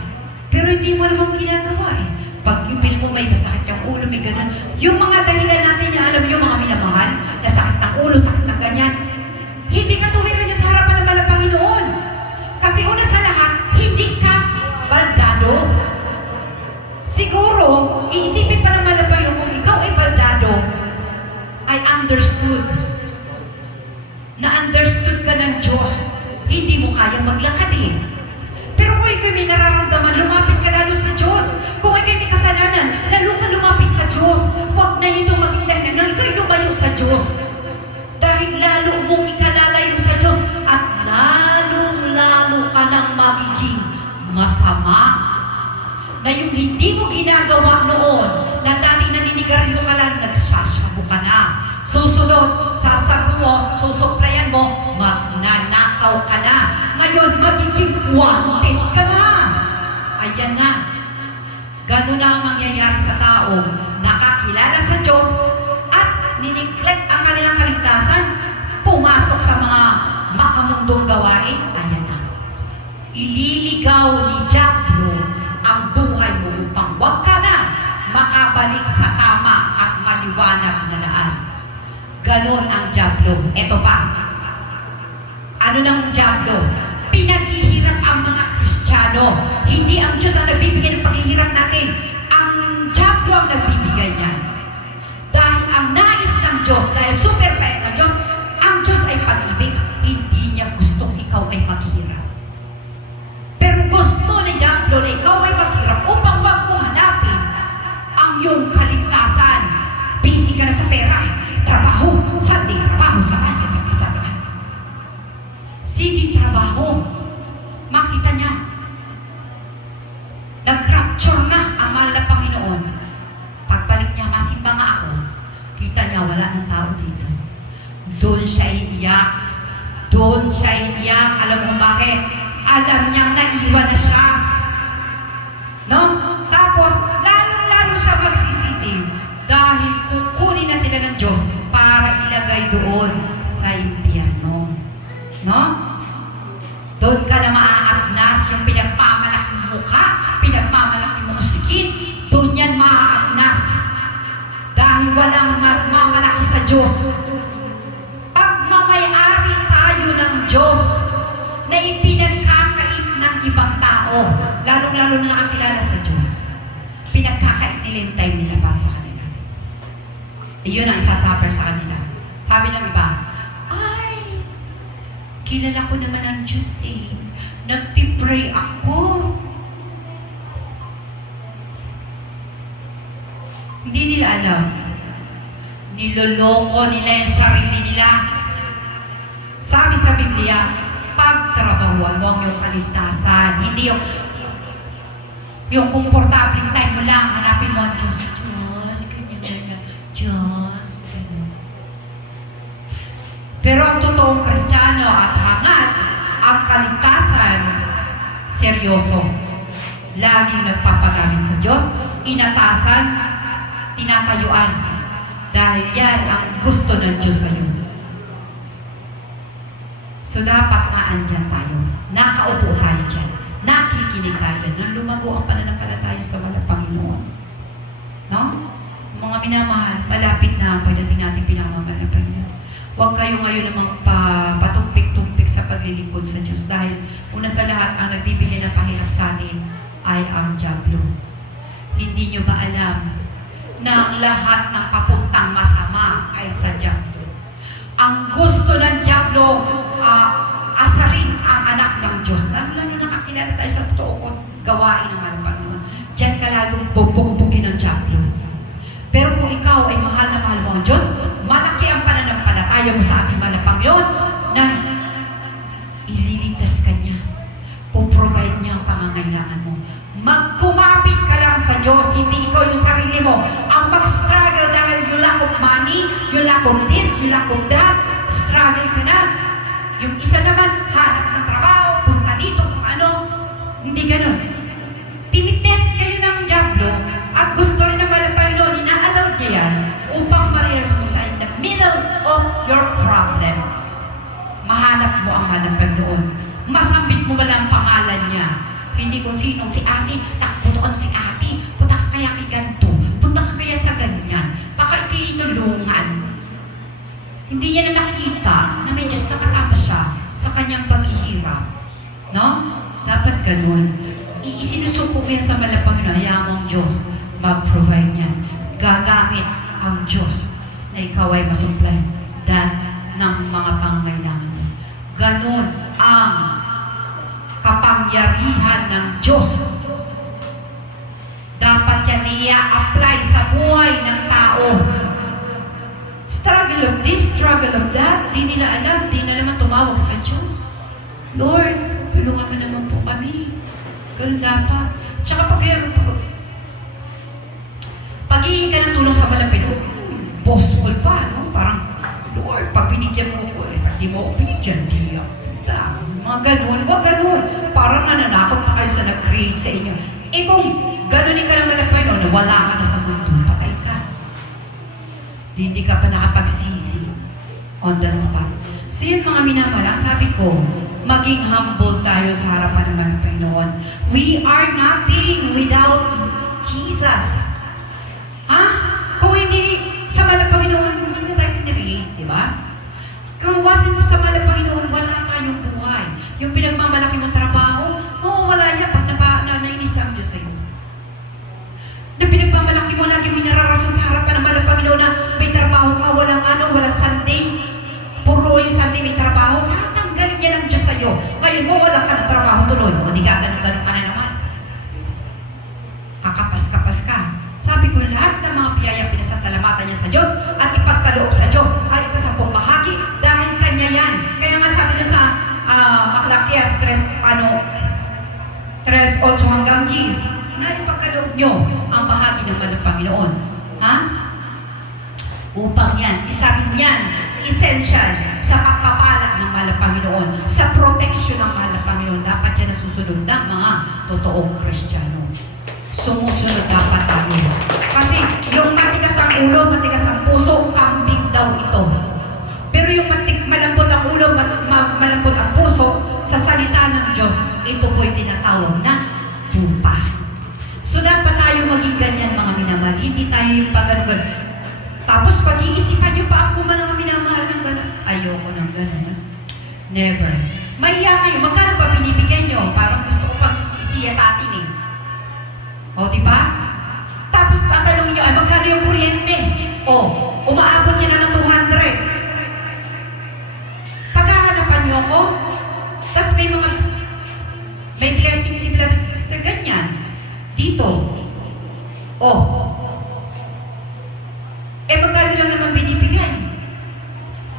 Pero hindi mo namang ginagawa eh. Pag yung feel mo may masakit yung ulo, may ganun. Yung mga dahilan natin na alam nyo mga minamahal, na sakit ng ulo, sakit ng ganyan, hindi ka tuwiran niya sa harapan ng Mahal na Panginoon. Kasi una sa lahat, hindi ka baldado. Siguro, iisipin pa ng Mahal na Panginoon kung ikaw ay baldado, ay understood. Na-understood ka ng Diyos, hindi mo kayang maglakad eh. Pero kung ikaw may nararamdaman, lumapit ka lalo sa Diyos. Kung ikaw may kasalanan, lalo ka lumapit sa Diyos. Huwag na ito maging dahilan na ikaw lumayo sa Diyos. Dahil lalo mong ikalalayo sa Diyos at lalong-lalo ka nang magiging masama. Na yung hindi mo ginagawa noon, na dati naninigarilyo ka lang, nagsasabo ka na. Susunod, sasabi mo, susuplayan mo, magnanakaw ka na. Ngayon, magiging wanted ka na. Ayan na. Ganun na ang mangyayari sa taong nakakilala sa Diyos at nineglect ang kanilang kaligtasan, pumasok sa mga makamundong gawain. Ayan na. Ililigaw ni Diablo ang buhay mo upang wag ka na makabalik sa tama at maliwanag na daan. Ganon ang Diablo. Eto pa. Ano ng Diablo? Pinaghihirap ang mga Kristiyano. Hindi ang Diyos ang nagbibigay ng paghihirap natin. Ang Diablo ang nagbibigay niyan. Dahil ang nais ng Diyos, dahil super bait ng Diyos, ang Diyos ay pag-ibig. Hindi niya gustong ikaw ay maghirap. Pero gusto ni Diablo na ikaw ay maghirap upang wag mo hanapin ang iyong kaligtasan. Busy ka na sa pera. Trabaho, Sunday, trabaho, sa sige, trabaho. Makita niya. Nag-rapture na ang Mahal na Panginoon. Pagbalik niya, masimba nga ako. Kita niya, wala ng tao dito. Doon siya iiyak. Doon siya iiyak. Alam mo bakit? Alam niya na iwan na siya. tao, lalong-lalo na nakakilala sa Diyos, pinagkakait nila yung time nila para sa kanila. Iyon ang isasuffer sa kanila. Sabi ng iba, ay, kilala ko naman ang Diyos eh. Nagpipray ako. Hindi nila alam. Niloloko nila yung sarili nila. Sabi sa Biblia, pagtrabahuan mo ang iyong kaligtasan. Hindi yung komportabling time mo lang, hanapin mo ang Diyos. Diyos, ganyan. Diyos, ganyan. Pero ang totoong Kristiyano at hangad, ang kaligtasan, seryoso. Laging nagpapagamit sa Diyos, inatasan, tinatayuan. Dahil yan ang gusto ng Diyos sa iyo. So dapat nga andyan tayo. Nakaupo tayo dyan. Nakikinig tayo dyan. Nung lumago ang pananampalataya sa wala Panginoon. No? Mga minamahal, malapit na ang pagdating natin pinamamahal na Panginoon. Huwag kayo ngayon namang patumpik-tumpik sa paglilingkod sa Diyos. Dahil una sa lahat, ang nagbibigay ng pahirap sa atin ay ang dyablo. Hindi nyo ba alam na ang lahat ng papuntang masama ay sa dyablo? Ang gusto ng dyablo, asarin ang anak ng Diyos. Lalo nakakilala tayo sa totoo gawain ng mga Panginoon. Diyan ka lalong bubugbugin ng dyablo. Pero kung ikaw ay mahal na mahal mo ang Diyos, malaki ang pananampalataya mo sa ating mahal na Panginoon na ililigtas ka niya. Puprovide niya ang pangangailangan mo. Magkumapit ka lang sa Diyos, hindi ikaw yung sarili mo. Ang mag-struggle dahil you lack of money, you lack of this, you lack of that, struggle ka na. Yung isa naman, hanap ng trabaho, punta dito, kung ano, hindi ganun. Tinitest kayo ng dyablo at gusto rin ng Panginoon, ina-allow niya yan upang ma-realize mo sa in the middle of your problem. Mahanap mo ang mahal ng Panginoon. Masambit mo ba lang ang pangalan niya? Hindi kung sino, si ate, takbo ano si ate, punta ka kaya kay ganito, punta ka kaya sa ganyan, baka kayo inulungan. Hindi niya na nakikita na may Diyos na kasama siya sa kanyang paghihirap. No? Dapat ganun. Isinusuko mo yan sa malapang na hayaan mo ang Diyos mag-provide niyan. Gagamit ang Diyos na ikaw ay masupply ng mga pangangailangan mo. Ganun ang kapangyarihan ng Diyos. Dapat yan i-apply sa buhay ng tao. Struggle of this, struggle of that, di nila alam, di na naman tumawag sa Diyos. Lord, tulungan mo naman po kami. Ganun dapat. Tsaka pag-iing ka ng tulong sa malapit, bossful pa, no? Parang, Lord, pag binigyan mo ko, pag di mo ako binigyan, di ako. Mga ganun, wag ganun. Parang nananakot na kayo sa nag-create sa inyo. Kung ganunin ka naman ng Panginoon, na wala ka na sa mundo, patay ka. Hindi ka pa nakapagsisi on the spot. So yun mga minamalang, sabi ko, maging humble tayo sa harapan naman ng Panginoon. We are nothing without Jesus. Ha? Kung hindi sa mahal ng Panginoon, hindi na tayo pinirate, di ba? Kung wasin mo sa mahal ng Panginoon, wala tayong buhay. Yung pinagmamalaki mong trabaho, wala yan pag nainis ang Diyos sa'yo. Na pinagmamalaki mo, lagi mo nararason sa harapan ng mahal ng Panginoon na may trabaho ka, walang walang Sunday. Puro yung Sunday may trabaho, tatanggalin niya ng Diyos sa'yo. Ngayon mo, wala ka ng trabaho tuloy. O di gaganon-ganon ka na naman. Kakapas-kapas ka. Sabi ko, lahat ng mga biyaya pinasasalamatan niya sa Diyos at ipagkaloob sa Diyos ay kasampung bahagi dahil Kanya yan. Kaya nga sabi na sa Malakias 3:8 hanggang 10, na ipagkaloob nyo ang bahagi ng Panginoon. Ha? Upang yan, isa rin yan, essential sa pagpapala ng mahal na Panginoon, sa protection ng mahal na Panginoon. Dapat yan nasusunod ng mga totoong Kristiyano. Sumusunod dapat tayo. Kasi yung matigas ang ulo, matigas ang puso, kambing daw ito. Pero yung malambot ang ulo, malambot ang puso, sa salita ng Diyos, ito po'y tinatawag na tupa. So dapat tayo maging ganyan mga minamahal. Hindi tayo yung pag-ganon. Tapos pag-iisipan nyo pa ako man ang minamahal ng gano'n. Ayoko ng gano'n. Never. Mahiya kayo. Magkano ba binibigyan nyo? Parang gusto ko pag-iisipan Mesiya sa atin eh. O, di ba? Tapos tatanungin nyo, ay magkano yung kuryente? O, umaabot niya na ng 200. Paghahanapan nyo ako, tapos may blessing si beloved sister ganyan. Dito. O, magkano lang naman binibigay?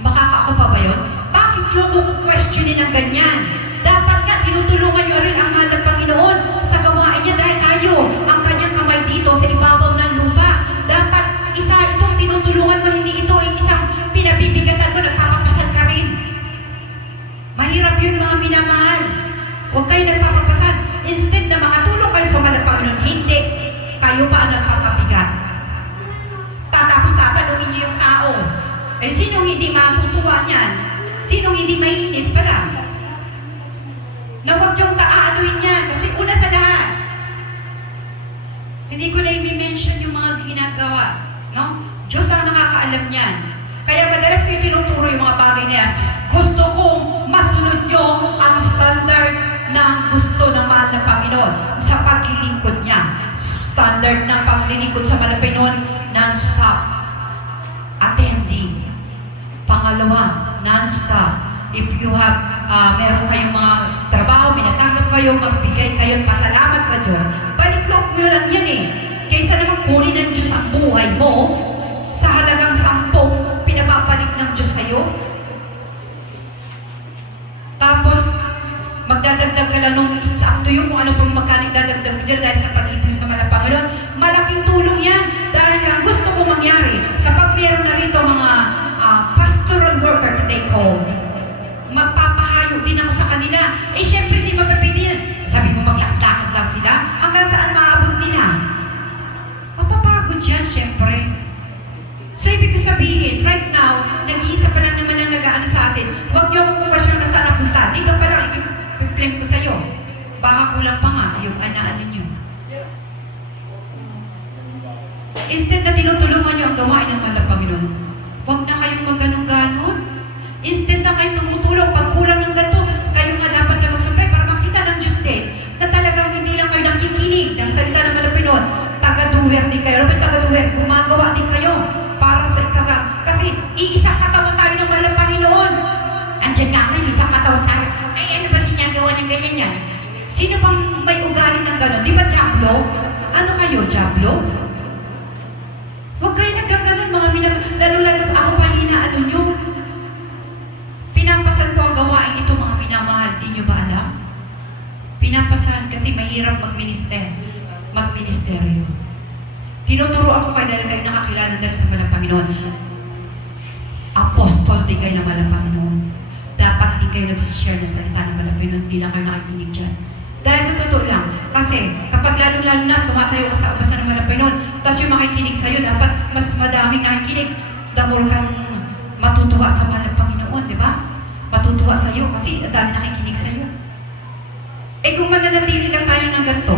Makakaako pa ba yun? Bakit nyo ako questionin ng ganyan? Dapat nga, tinutulungan nyo rin ang mahal ng Panginoon sa gawain niya dahil tayo, ang kanyang kamay dito sa ibabaw ng lupa. Dapat isa itong tinutulungan mo, hindi ito yung isang pinabibigatan mo, nagpapapasan ka rin. Mahirap yun mga minamahal. Huwag kayo nagpapapasan. Instead na makatulong kayo sa mahal ng Panginoon, hindi. Kayo pa ang nagpapabigat. Tapos tatanungin niyo yung tao. Eh, sinong hindi matutuwa niyan? Sinong hindi maiinis pa lang? Na huwag niyong taanuin yan. Kasi una sa lahat, hindi ko na i-mention yung mga ginagawa. No? Diyos ang nakakaalam niyan. Kaya madalas kayo tinuturo yung mga bagay na yan. Gusto kong masunod niyo ang standard ng gusto ng mahal ng Panginoon sa paglilingkod niya. Standard ng paglilingkod sa mahal ng Panginoon, non-stop. Attending. Pangalawa, non-stop. If you have, meron kayong mga trabaho, minatanggap kayo, magbigay kayo, pasalamat sa Diyos. Balik loob mo lang yan eh. Kaysa naman kunin ng Diyos ang buhay mo sa halagang 10 pinapapalik ng Diyos sa'yo. Tapos, magdadagdag ka lang nung it's up to you kung ano pang magkano dadagdag mo dyan dahil sa pag-ibig sa mahal ng Panginoon. Malaking tulong yan dahil ang gusto ko mangyari kapag meron na rito mga pastoral worker na they call, magpapahayo din ako sa kanila. Eh, syempre, di mapapiliin. Sabi mo, maglakad-lakad lang sila. Hanggang saan maabot nila? Mapapagod yan, syempre. So, ibig ko sabihin, right now, nag-iisa pa lang naman ang nag-aano sa atin. Huwag niyo akong kumpasyon na saan napunta. Dito pa lang, i-plan ko sa'yo. Baka kulang pa nga yung ano niyo. Instead na tinutulungan niyo ang gawain ng mahal ng Panginoon, huwag na kayong magganong-ganon. Instead na kayo tumutulong, pag kulang ng ganito, kayo nga dapat na mag-supply para makita ng Diyos din na talagang hindi lang kayo nakikinig ng salita ng mahal ng Panginoon. Taga-duwer din kayo. Ano ba taga-duwer? Gumagawa din kayo para sa ikaga. Kasi iisang katawan tayo ng mahal ng Panginoon. Andiyan nga kayo, isang katawan tayo. Ay, ano ba ginagawa ng ganyan yan? Sino bang may ugali ng gano'n? Di ba Diablo? Ano kayo, Diablo? Huwag kayo nagkaganon mga lalo-lalo ako pa hinaano nyo. Pinapasan ko ang gawain ito mga minamahal. Di nyo ba alam? Pinapasan kasi mahirap magministeryo. Tinuturo ako kayo dahil kayo nakakilala dahil sa mahal ng Panginoon. Apostol din kayo ng mahal ng Panginoon. Dapat din kayo nagsishare ng salita ng mahal ng Panginoon. Hindi lang kayo nakikinig dyan. Dahil sa totoo lang, kasi kapag lalo-lalo na tumatayo ka sa umasan ng mahal ng Panginoon, tapos yung makikinig sa'yo, dapat mas madaming nakikinig. Damor kang matutuwa sa mahal ng Panginoon, di ba? Matutuwa sa'yo kasi ang dami nakikinig sa'yo. Eh kung mananatili lang tayo ng ganito,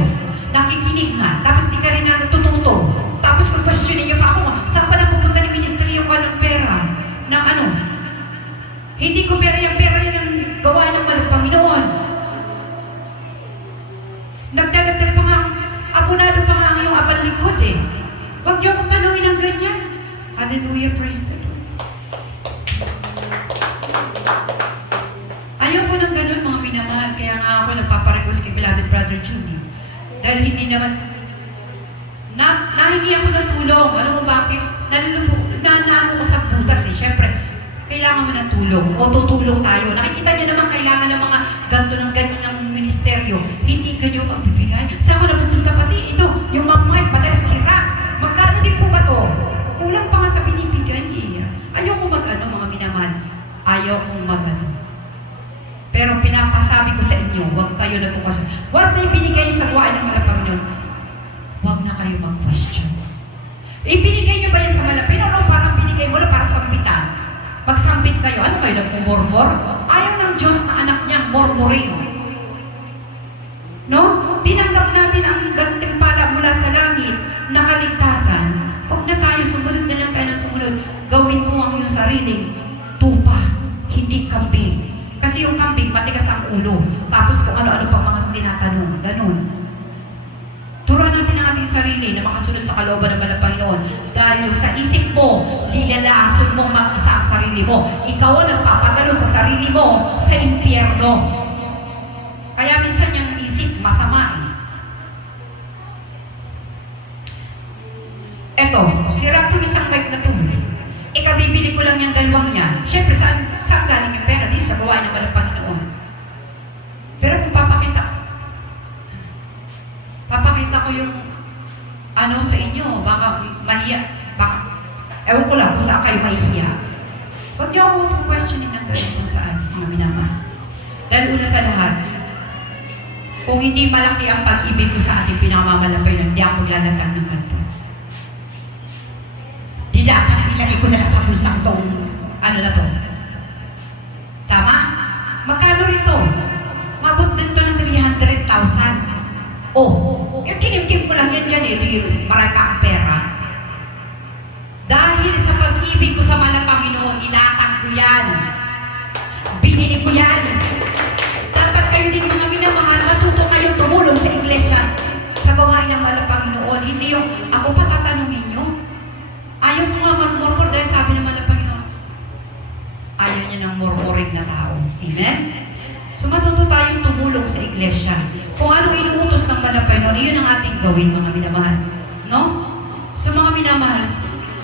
nakikinig nga, tapos di ka rin na natututo, tapos kung questionin niyo pa ako, saan pa na pupunta ni ministeryo ko ng pera? Ng ano? Hindi ko pera yan ang gawain ng mahal ng Panginoon. Nagdadagdag pa nga, abonado pa nga ang iyong abang likod eh. Huwag niyo akong tanungin ang ganyan. Hallelujah, praise the Lord. Ayaw ko ng ganun mga minamahal, kaya nga ako nagpaparequest kay beloved brother Judy. Dahil hindi naman, nahingi ako ng tulong. Alam mo bakit? Naano ko sa butas eh. Siyempre, kailangan mo ng tulong. O tutulong tayo. Nakikita niyo naman kailangan ng mga ganto ng ganyan ng ministeryo. Hindi kayo magbibigay. Saan ko napunta pati? Ito, yung mamay, madalas sira. Magkano din po ba to? Kulang pa nga sa binibigay eh. Ayaw ko mag-ano mga minamahal. Ayaw kong mag-ano. Pero pinapasabi ko sa inyo, huwag kayo nagkukasyon. Once na ibinigay sa gawain ng mahal ng Panginoon, huwag na kayo mag-question. Ibinigay niyo ba yan sa mahal ng Panginoon o parang binigay mo na para sambitan? Magsambit kayo, ano kayo nagmumurmur? Ayaw ng Diyos na anak niya, murmuring. No? Tinanggap natin ang gantimpala mula sa langit na kaligtasan. Huwag na tayo, sumunod na lang tayo ng sumunod. Gawin mo ang iyong sariling tupa, hindi kambing. Kasi yung kambing, matigas ang ulo. Tapos kung ano-ano pa mga tinatanong. Ganun. Turuan natin ang ating sarili na makasunod sa kalooban ng Panginoon. Dahil yung sa isip mo, linalason mong mag-isa ang sarili mo. Ikaw ang nagpapadalo sa sarili mo sa impyerno. Kaya minsan yung isip masama. Eto, sira itong isang mic na to. Ikabibili ko lang yung dalawang niya. Siyempre, saan galing yung pera? Dito sa gawain ng Panginoon. Pero kung papakita ko yung ano sa inyo, baka mahiya, ewan ko lang kung saan kayo mahihiya. Huwag niyo akong questioning ng ganun kung saan, mga minamahal. Dahil una sa lahat, kung hindi malaki ang pag-ibig ko sa ating pinakamamalapay na hindi ako lalagyan ng ganito. Di dapat ilagay ko na lang sa pusang tong, ano na to. Tama? Magkano rito? Mabot din to ng 300,000. Oh, yung kinimkim ko lang yan dyan eh, di marami pa ang pera. Dahil sa pag-ibig ko sa mga Panginoon, ilatag ko yan. Binili ko yan. Dapat kayo din mga minamahal, matuto kayong tumulong sa iglesia sa gawain ng mga Panginoon. Hindi yung ako pa tatanungin nyo. Ayaw mo nga mag-murmur dahil sabi ng mga Panginoon, ayaw niya ng murmuring na tao. Amen? So matuto tayong tumulong sa iglesia. Kung anong inuutos ng Panginoon, iyon ang ating gawin, mga minamahal. No? So mga minamahal,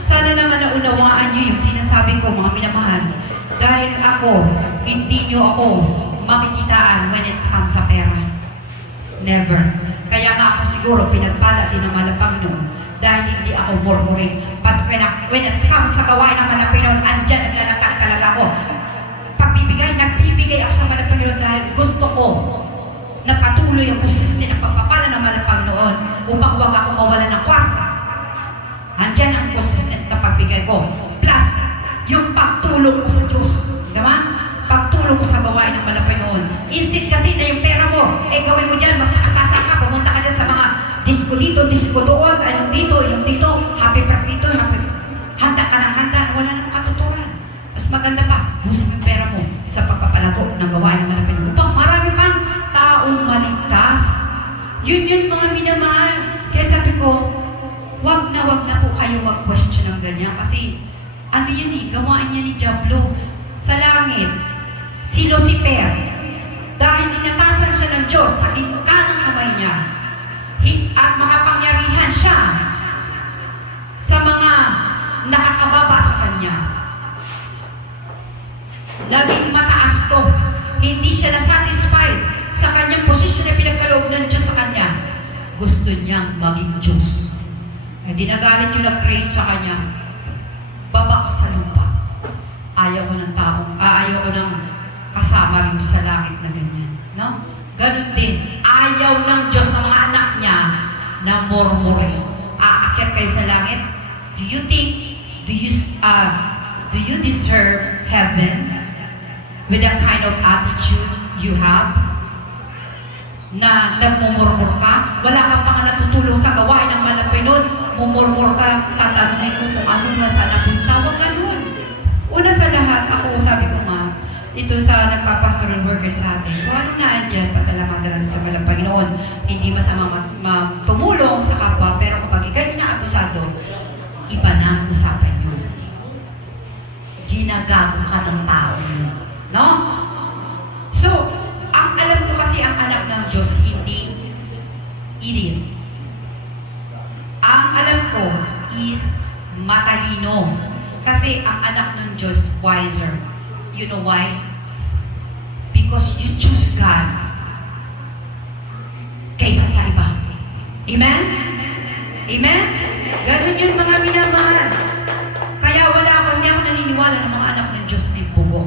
sana naman naunawaan niyo yung sinasabi ko, mga minamahal. Dahil ako, hindi niyo ako makikitaan when it comes sa pera. Never. Kaya nga ako siguro pinagpala din ng mga Panginoon dahil hindi ako murmuring. Pas when it comes sa gawain ng mga Panginoon, andyan naglalakad talaga ako. Nagbibigay ako sa mga Panginoon dahil gusto ko na patuloy ang consistent ng pagpapala ng mga Panginoon upang huwag ako mawala ng kwarta. Andyan ang consistent na pagbigay ko. Plus, yung pagtulong ko sa Diyos. Diba? Pagtulong ko sa gawain ng mga Panginoon. Instead kasi na yung pera mo, gawin mo dyan, magpakasasa ka, pumunta ka dyan sa mga disco dito, disco doon, anong dito, yung dito, happy park dito, happy. Handa ka ng handa, wala nang katuturan. Mas maganda pa, busin yung pera mo sa pagpapalago ng gawain ng mga Panginoon. Upang marami pang taong maligtas. Yun mga minamahal. Kaya sabi ko, wag na po kayo mag-question ng ganyan. Kasi, ano yan eh, gawain niya ni Diablo. Sa langit, si Lucifer, dahil inatasan siya ng Diyos at inuka ng kamay niya, at makapangyarihan siya sa mga nakakababa sa kanya. Naging mataas to. Hindi siya na-satisfied sa kanyang posisyon na pinagkaloob ng Diyos sa kanya. Gusto niyang maging Diyos. Hindi nagalit yung nag-create sa kanya. Baba ka sa lupa. Ayaw ko ng taong, ayaw ko ng kasama rin sa langit na ganyan. No? Ganun din. Ayaw ng Diyos ng mga anak niya na murmurin. Aakyat kayo sa langit? Do you think, do you deserve heaven with that kind of attitude you have? Na nagmumurmur ka, wala kang pa nga natutulong sa gawain ng Panginoon, mumurmur ka, tatanungin ko kung ano na sa napunta, huwag ganun. Una sa lahat, ako sabi ko nga, ito sa nagpa-pastoral worker sa atin, kung ano na andyan, pasalamatan natin sa malang Panginoon, hindi masama tumulong sa kapwa, pero kapag ikay inaabusado, iba na ang usapan yun. Ginagago ka ng tao. No? So, ang alam ko kasi ang anak ng Diyos, hindi idiot. Ang alam ko is matalino. Kasi ang anak ng Diyos, wiser. You know why? Because you choose God kaysa sa iba. Amen? Amen? Ganun yun mga minamahal. Kaya hindi ako naniniwala ng mga anak ng Diyos na yung bugo.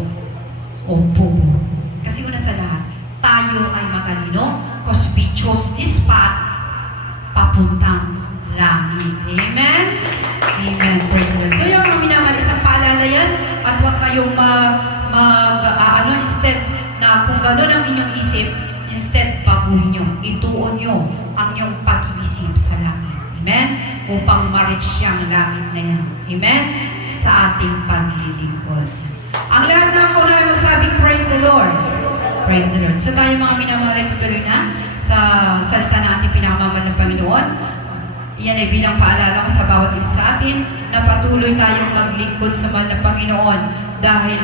O bugo. Kasi una sa lahat, tayo ay matalino because we chose this path papuntang langit. Amen? Amen. Praise the Lord. So yung mga minamahal, isang paalala yan at huwag kayong instead na kung gano'n ang inyong isip, instead baguhin nyo, ituon nyo ang inyong pag-iisip sa langit. Amen? Upang ma-reach siyang langit na yan. Amen? Sa ating paglilingkod. Ang lahat na ako na magsabing praise the Lord. Praise the Lord. So tayo mga minamahal ay tutuloy na sa salita na ating pinakamamahal ng Panginoon. Iyan ay bilang paalala ko sa bawat isa sa atin na patuloy tayong maglingkod sa mahal na Panginoon dahil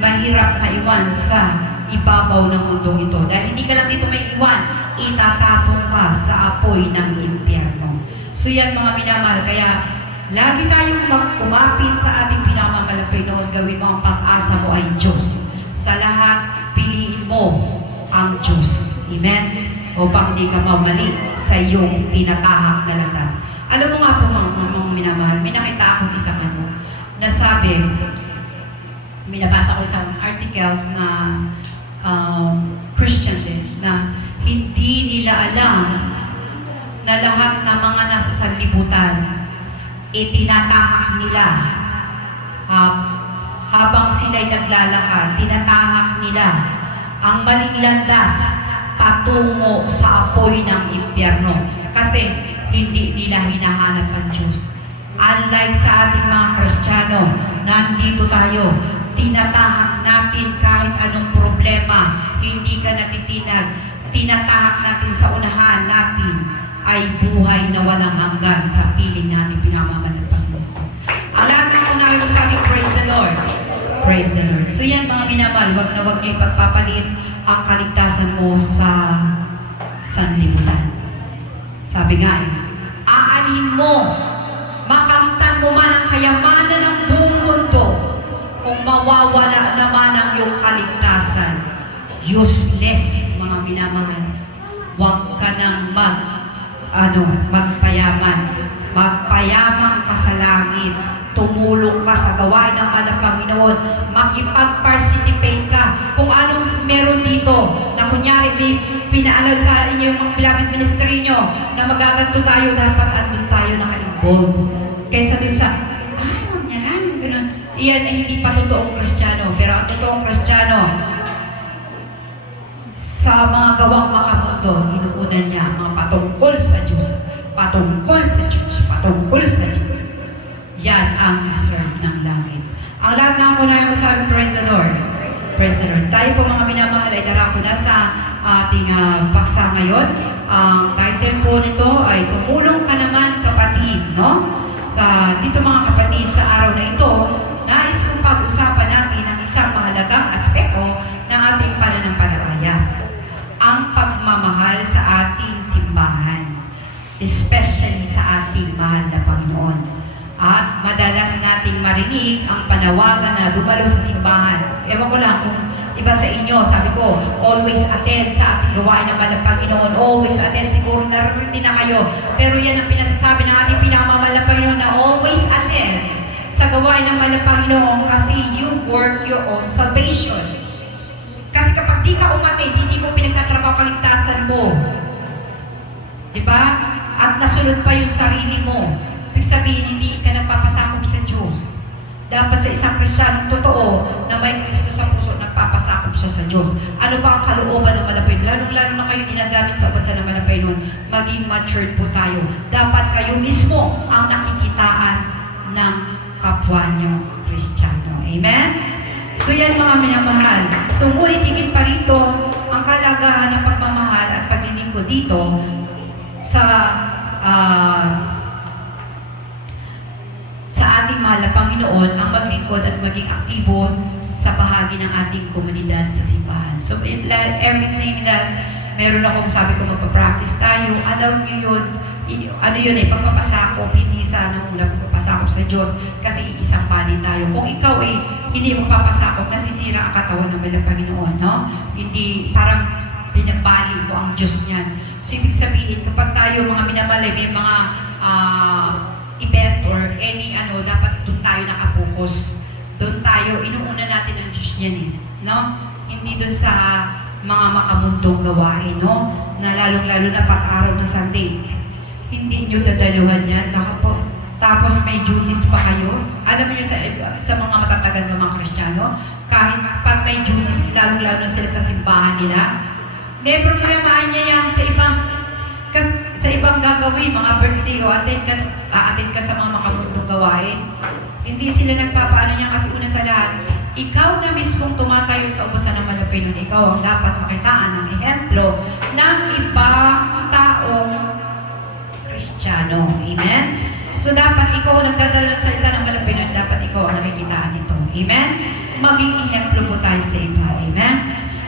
mahirap na iwan sa ibabaw ng mundong ito. Dahil hindi ka lang dito may iwan, itatapon ka sa apoy ng impyerno. So yan mga minamahal, kaya lagi tayong magkumapit sa ating pinakamamahal na Panginoon. Gawin mo ang pag-asa mo ay Diyos. Sa lahat, piliin mo ang Diyos. Amen? Upang hindi ka mamali sa iyong tinatahak na landas. Alam mo nga po mga minamahal, may nakita akong isang na sabi, minabasa ko isang articles na Christian din, na hindi nila alam na lahat ng mga nasa sanlibutan itinatahak nila habang sila'y naglalakad, tinatahak nila ang maling landas patungo sa apoy ng impyerno kasi hindi nila hinahanap ang Diyos. Unlike sa ating mga Kristiyano, nandito tayo, tinatahak natin kahit anong problema, hindi ka natitinag, tinatahak natin sa unahan natin ay buhay na walang hanggan sa piling natin pinamamalan ng Panginoon. Ang lahat ng unawi mo sa amin, praise the Lord. Praise the Lord. So yan mga minamahal, wag na wag niyo ipagpapalit ang kaligtasan mo sa sanlibutan. Sabi nga aanin mo, makamtan mo man ang kayamanan ng buong mundo, kung mawawala naman ang iyong kaligtasan, useless mga minamahal. Huwag ka nang magpayaman ka sa langit, tumulong ka sa gawain ng anak Panginoon, makipag-participate ka kung anong meron dito, na kunyari may pinaalal sa inyo yung mga pilapit ministry nyo, na magaganto tayo, dapat andun tayo naka-involve. Kaysa din sa, yan, ganun. Iyan ay hindi pa totoong Kristiyano, pero ang totoong Kristiyano, sa mga gawang makamundo, inuunan niya mga patungkol sa Diyos, patungkol sa Diyos, patungkol sa Diyos. Yan ang Israel ng langit. Ang lahat ng kunahin masabi, praise the Lord. Praise the Lord. Tayo po mga minamahal ay darako na sa ating paksa ngayon. Ang title po nito ay Tumulong Ka Naman Kapatid, no? Dito mga kapatid, sa araw na ito, nais kong pag-usapan natin ang isang mahalagang aspekto ng ating pananampalataya. Ang pagmamahal sa ating simbahan, especially sa ating mahal na Panginoon. At madalas nating marinig ang panawagan na dumalo sa simbahan. Ewan ko lang kung iba sa inyo, sabi ko, always attend sa ating gawain ng mahal na Panginoon. Always attend, siguro naroon din na kayo. Pero yan ang pinasasabi ng ating pinakamahal na Panginoon, na always attend sa gawain ng mahal na Panginoon kasi you work your own salvation. Kasi kapag di ka umatid, hindi mo pinagtatrabaho kaligtasan mo. Diba? At nasunod pa yung sarili mo. Ibig sabihin, hindi ka nagpapasakop sa Diyos. Dapat sa isang Kristiyano totoo na may Kristo sa puso, nagpapasakop siya sa Diyos. Ano ba ang kalooban ng malapit? Lalo na kayo ginagamit sa basa ng malapit nun, maging matured po tayo. Dapat kayo mismo ang nakikitaan ng kapwa niyo Kristiyano. Amen? So yan mga minamahal. So ngunit higit pa rito, ang kalagahan ng pagmamahal at paglilingkod dito sa ating mahal na Panginoon, ang maglingkod at maging aktibo sa bahagi ng ating komunidad sa simbahan. So everything that meron akong sabi ko magpa-practice tayo, alam nyo yun, pagpapasakop, hindi sana muna pagpapasakop sa Diyos kasi isang bali tayo. Kung ikaw hindi mo papasakop, nasisira ang katawan ng malang Panginoon, no? Hindi, parang pinagbali mo ang Diyos niyan. So, ibig sabihin, kapag tayo mga minamalay, may mga event or any dapat doon tayo nakapokus. Doon tayo, inuuna natin ang Diyos niyan no? Hindi doon sa mga makamundong gawain, no? Na lalong-lalo na pag-araw ng Sunday. Hindi nyo dadaluhan yan. Tapos may duties pa kayo. Alam niyo sa mga matatagal na mga Kristiyano, kahit pag may duties, lalo-lalo na sila sa simbahan nila, never problemahan niya yan sa ibang gagawin, mga birthday o attend ka sa mga makamundong gawain. Hindi sila nagpapaano niya kasi una sa lahat, ikaw na mismong tumatayo sa ubusan ng Malapinon, ikaw ang dapat makitaan ng ehemplo ng ibang taong Kristiyano. Amen? So dapat ikaw ang nagdadala ng salita ng Malapinon, dapat ikaw ang nakikitaan nito. Amen? Maging ehemplo po tayo sa iba. Amen?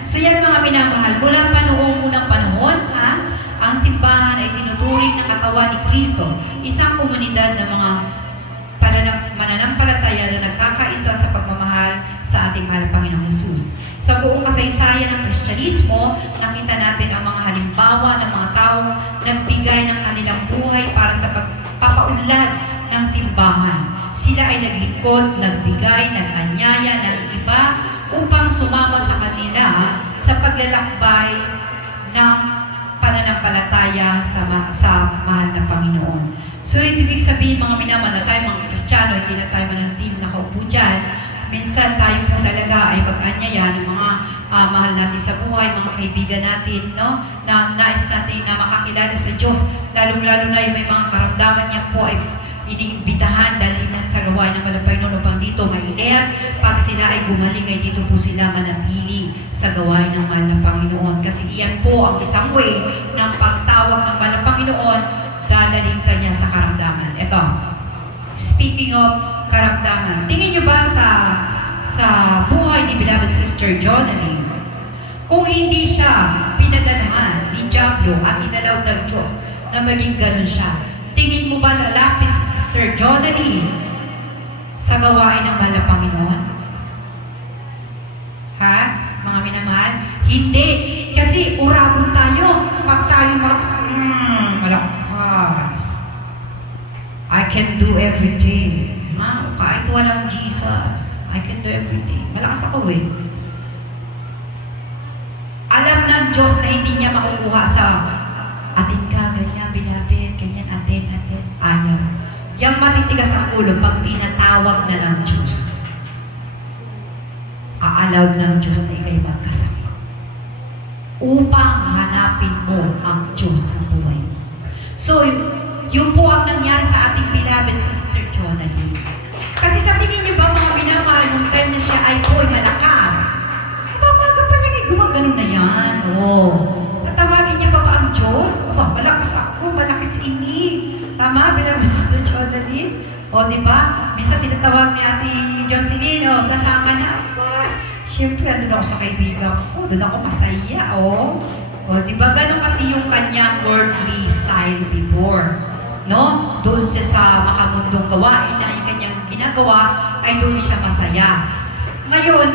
So yan mga minamahal, mula pa noong unang panahon, ang simbahan ay tinuturing na katawan ni Kristo, isang komunidad ng mga mananampalataya na nagkakaisa sa pagmamahal sa ating mahal Panginoong Jesus. Sa buong kasaysayan ng Kristyanismo, nakita natin ang mga halimbawa ng mga taong nagbigay ng kanilang buhay para sa pagpapaunlad ng simbahan. Sila ay naglingkod, nagbigay, nag-anyaya ng iba upang sumama sa kanila sa paglalakbay ng pananampalataya sa mahal na Panginoon. So, ibig sabihin mga minamahal na tayo mga Kristiyano, hindi na tayo mananatili nakaupo dyan. Minsan tayo po talaga ay mag-anyaya ng mga mahal natin sa buhay, mga kaibigan natin, no? Na nais natin na makakilala sa Diyos. Lalo-lalo na yung may mga karamdaman niya po ay iniimbitahan dahil na sa gawain ng Panginoon upang dito mainit. Pag sila ay gumaling ay dito po sila manatili sa gawain ng mahal ng Panginoon. Kasi iyan po ang isang way ng pagtawag ng mahal ng Panginoon, dadaling kanya sa karamdaman. Ito, speaking of karamdaman, tingin nyo ba sa buhay ni beloved Sister Jonalyn, kung hindi siya pinadalhan ni Diablo at inalaw ng Diyos na maging ganun siya, tingin mo ba lalapit si Sister Jonalyn sa gawain ng mahal na Panginoon? Ha? Mga minamahal? Hindi! Kasi uragon tayo. Pag tayo malakas. I can do everything. Kahit walang Jesus, I can do everything. Malakas ako eh. Alam ng Diyos na hindi niya makukuha sa atin ka, ganyan, bilabid, ganyan, atin. Ayaw. Yang matitigas ang ulo pag tinatawag na ng Diyos. Aalaw ng Diyos na ikay magkasama. Upang hanapin mo ang Diyos sa buhay mo. So, yun po ang nangyari sa ating beloved Sister Jonalyn. Kasi sa tingin niyo ba mga minamahal, nung time na siya ay malakas, pamaga pa lang gumagano na yan. Tatawagin niya ba ang Diyos? Malakas ako, malakas ini. Tama, beloved Sister Jonalyn? Diba? Minsan tinatawag ni Ate Jocelyn, sasama na. Siyempre, ano ako sa kaibigan ko, doon ako masaya, diba? Ganun kasi yung kanyang worldly style before. No? Doon siya sa makamundong gawain na yung kanyang ginagawa, ay doon siya masaya. Ngayon,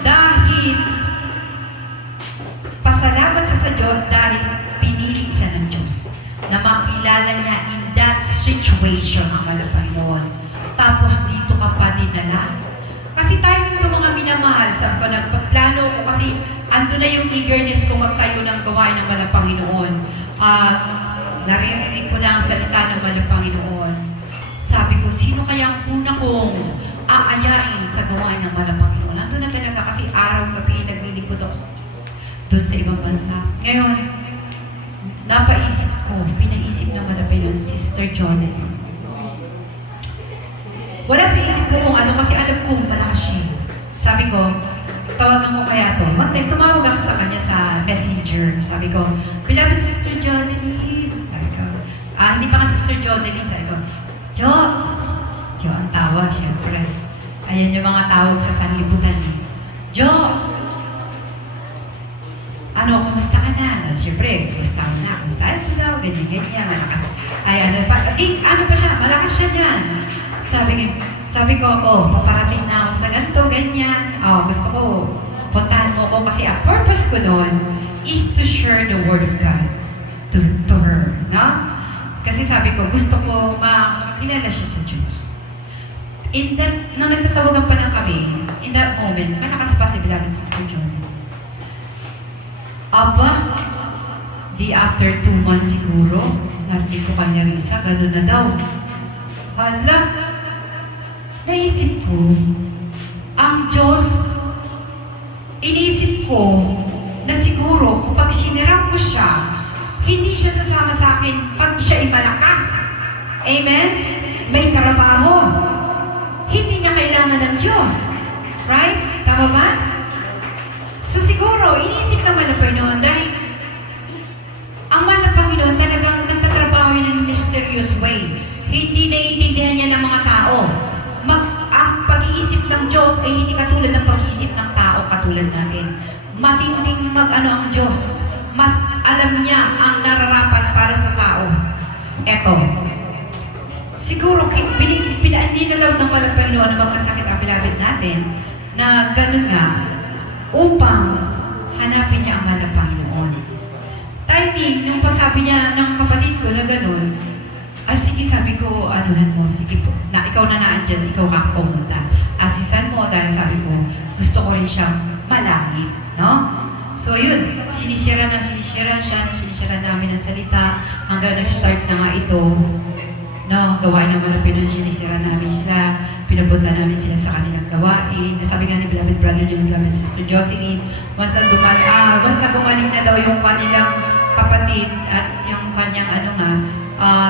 dahil pasalamat siya sa Diyos dahil pinili siya ng Diyos na makilala niya in that situation ang mahal na Panginoon. Tapos dito ka pa dinala. Kasi tayo nito mga minamahal, sabi ko, nagpaplano ko kasi ando na yung eagerness ko magtayo ng gawain ng mahal na Panginoon. Naririnig ko na ang salita ng mahal na Panginoon. Sabi ko, sino kaya ang una kong aayain sa gawain ng mahal na Panginoon? Ando na talaga kasi araw-gabi naglilingkod ako sa Diyos doon sa ibang bansa. Ngayon, napaisip ko, pinaisip ng mahal na Panginoon, Sister Jonalyn. Wala sa isip ko kung ano, kasi alam kong malakas siya. Sabi ko, tawagan mo kaya to. Tumawag ako sa kanya sa messenger. Sabi ko, beloved Sister Jonalyn. Sabi ko, hindi pa nga Sister Jonalyn. Sabi ko, Jo ang tawag, syempre. Ayan yung mga tawag sa sanlibutan. Jo! Kamusta ka na? Siyempre, kamusta ka na? Kamusta ka daw? Ganyan, malakas. Ano pa siya? Malakas siya niyan. Sabi ko, paparating na ako sa ganito, ganyan. Gusto ko, puntahan mo ko kasi ang purpose ko doon is to share the Word of God to her. No? Kasi sabi ko, gusto ko makilala siya sa Diyos. Nung nagtatawagan pa lang kami, in that moment, malakas pa si beloved Sister John. After 2 months siguro, narinig ko kanya Risa, gano'n na daw. Hala, naisip ko, ang Diyos, iniisip ko na siguro kapag sinirap ko siya, hindi siya sasama sa akin pag siya ay malakas. Amen? May trabaho. Hindi niya kailangan ng Diyos. Right? Tama ba? So siguro, inisip naman ng Panginoon dahil ang mahal na Panginoon talagang nagtatrabaho yun in mysterious way. Hindi naiintindihan niya ng mga tao. Ang pag-iisip ng Diyos ay hindi katulad ng pag-iisip ng tao katulad natin. Matinding ang Diyos. Mas alam niya ang nararapat para sa tao. Eto. Siguro, pinaninalaw ng mahal na Panginoon na magkasakit ang pilapit natin na gano'n nga upang hanapin niya ang mahal na Panginoon. Timing, nung pagsabi niya ng kapatid ko na gano'n, sige, sabi ko, anuhan mo, sige po, na ikaw na naandyan, ikaw ka pumunta. Asisan mo, dahil sabi ko, gusto ko rin siyang malangit, no? So yun, sinishare siya namin ng salita, hanggang nag-start na nga ito, no? Gawain ng malapit nun, sinishare namin sila, pinapunta namin sila sa kanilang gawain. Sabi nga ni beloved brother John Gomez, Sister Jocelyn, basta gumaling na daw yung kanilang kapatid at yung kanyang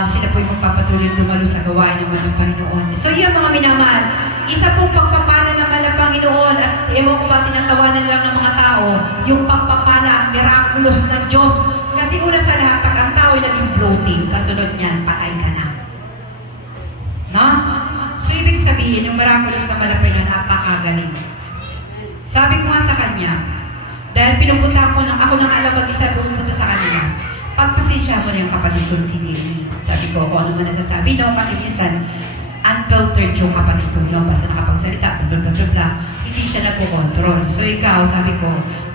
sila po yung magpapatuloy dumalo sa gawain ng mga Panginoon. So yun mga minamahal, isa pong pagpapala ng mga Panginoon at ewan ko ba tinatawanan lang ng mga tao, yung pagpapala at miraculous ng Diyos. Kasi una sa lahat, pag ang tao ay naging bloating, kasunod niyan, patay ka na. No? So ibig sabihin, yung miraculous na malapay na napakagaling. Sabi ko nga sa kanya, dahil pinupunta ako nang alam mag-isa pumunta sa kanila, pagpasensya mo na yung kapatid ko si Lily. Sabi ko, kung ano man nasasabi daw, kasi minsan, unfiltered yung kapatid ko yun, basta nakapagsalita, blah, hindi siya nagpo-control. So ikaw, sabi ko,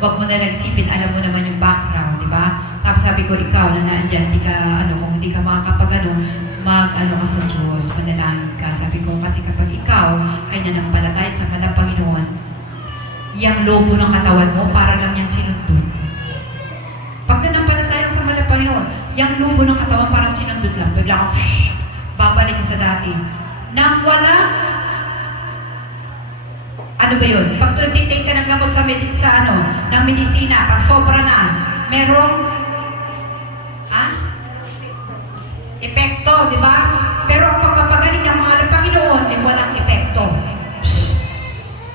wag mo na lang isipin, alam mo naman yung background, di ba? Tapos sabi ko, ikaw na naandyan, kung hindi ka makakapag ka sa Diyos, manalangin ka. Sabi ko, kasi kapag ikaw ay nanampalataya sa mga Panginoon, yung lobo ng katawan mo, para lang yung sinundot. Pag nanampalataya sa mga Panginoon, yung lobo ng katawan parang sinundot lang. Bigla kang, babalik ka sa dati. Nang wala, ano ba yun? Pag tutitake ka ng gamot ng medisina, pag sobra na, merong, epekto, di ba? Pero ang pagpapagaling ng mga Panginoon ay walang epekto.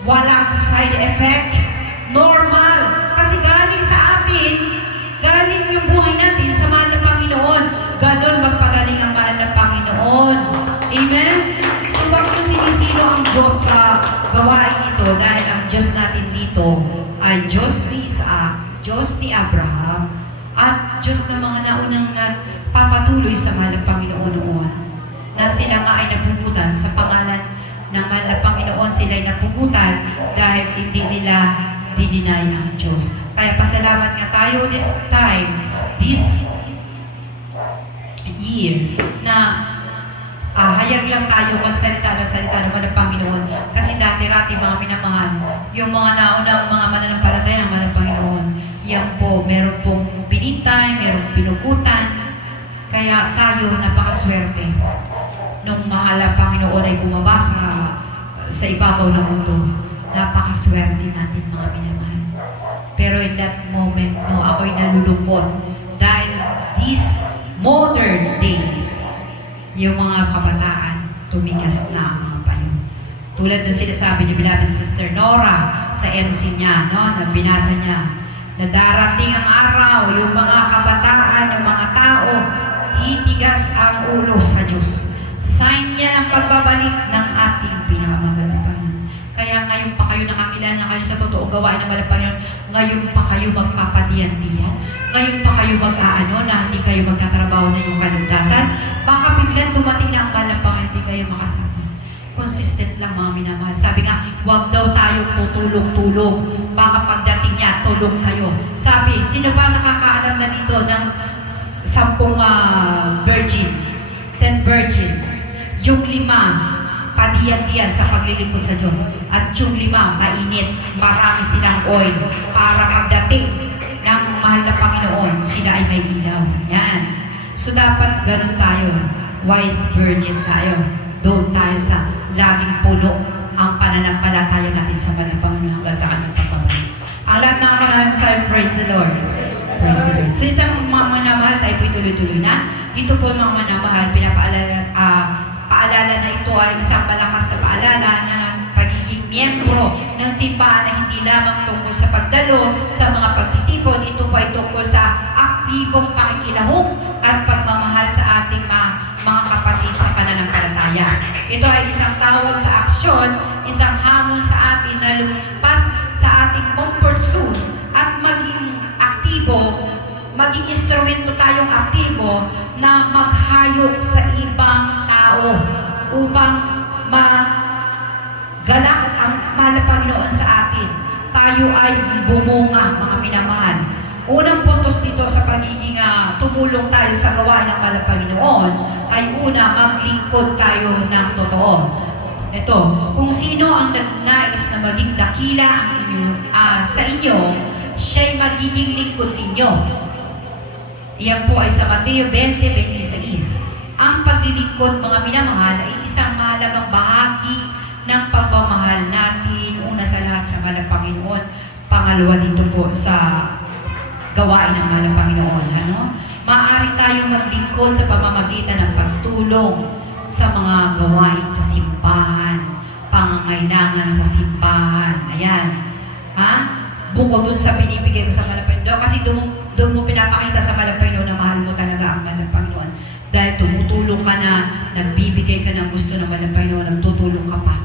Walang side effect. Normal. Kasi galing sa atin, galing yung buhay natin sa mahal na Panginoon. Ganon magpagaling ang mahal na Panginoon. Amen? So wag nyo sinisino ang Diyos sa gawain ito dahil ang Diyos natin dito ay Diyos ni Isaac, Diyos ni Abraham, at Diyos ng mga naunang nagpapatuloy sa mahal na Panginoon noon na sila nga ay napuputan sa pangalan ng mahal na Panginoon. Sila ay napuputan dahil hindi nila dininay ang Diyos. Kaya pasalamat nga tayo this time, this year, na hayag lang tayo magsalita ng salita ng mga Panginoon. Kasi dati-rati mga minamahal, yung mga naunang mga mananampalataya ng mga Panginoon, yan po, meron pong pinitay, meron pinukutan. Kaya tayo napakaswerte nung mahal ang Panginoon ay bumaba sa ibabaw ng mundo. Napakaswerte natin mga minamahal. Pero in that moment, ako'y nalulungkot dahil this modern day, yung mga kabataan, tumigas na ang mga payo. Tulad nung sinasabi ni beloved Sister Nora sa MC niya, na binasa niya, na darating ang araw, yung mga kabataan, yung mga tao, titigas ang ulo sa Diyos. Sign niya ng pagbabalik ng ating pinakamagalapan. Kaya ngayon pa kayo nakakilala na kayo sa totoong gawain ng Panginoon, ngayon pa kayo magpapadiyan-diyan, ngayon pa kayo na hindi kayo magkatrabaho na yung kaligtasan, baka biglang dumating na ang Panginoon, hindi kayo makasama. Consistent lang mga minamahal. Sabi nga, huwag daw tayo tutulog-tulog. Baka pagdating niya, tulog kayo. Sabi, sino ba nakakaalam na dito ng 10 virgin? 10 virgin. Yung 5, padiyan-diyan sa paglilingkod sa Diyos. At yung 5, mainit. Marami silang oil. Para pagdating ng mahal na Panginoon, sila ay may ilaw. Yan. So dapat ganun tayo. Wise virgin tayo. Doon tayo sa laging puno ang pananampalataya natin sa mahal na Panginoon hanggang sa kanyang pagpapalagay. Ang lahat na ako naman sa praise the Lord. Praise the Lord. So itong mga manamahal tayo po tuloy-tuloy na. Dito po mga manamahal, paalala na ito ay isang malakas na paalala ng pagiging miyembro ng simbahan ay hindi lamang tungkol sa pagdalo, sa mga pagtitipon, ito po ay tungkol sa aktibong pakikilahok at pagmamahal sa ating mga kapatid sa pananampalataya. Ito ay isang tawag sa aksyon, isang hamon sa atin na lumampas sa ating comfort zone at maging aktibo, maging instrumento tayong aktibo na maghayok sa ibang tao upang magalak ang mahal na Panginoon sa atin. Tayo ay bumunga, mga minamahal. Unang puntos dito sa pagiging tumulong tayo sa gawain ng mahal na Panginoon ay una, maglingkod tayo ng totoo. Ito, kung sino ang nagnais na maging dakila ang inyo, sa inyo, siya'y magiging lingkod ninyo. Iyan po ay sa Mateo 20:26. Ang paglilingkod, mga minamahal, ay isang mahalagang bahagi ng pagmamahal natin. Una sa lahat sa mahal na Panginoon. Pangalawa dito po sa gawain ng mahal na Panginoon. Maaari tayong maglingkod sa pamamagitan ng pagtulong sa mga gawain sa simbahan, pangangailangan sa simbahan. Ayan. Bukod dun sa binibigay mo sa mahal na Panginoon. Kasi doon mo pinapakita sa mahal na Panginoon na mahal mo talaga ang mahal na Panginoon. Dahil tumutulong ka na, nagbibigay ka ng gusto ng mahal na Panginoon, nagtutulong ka pa.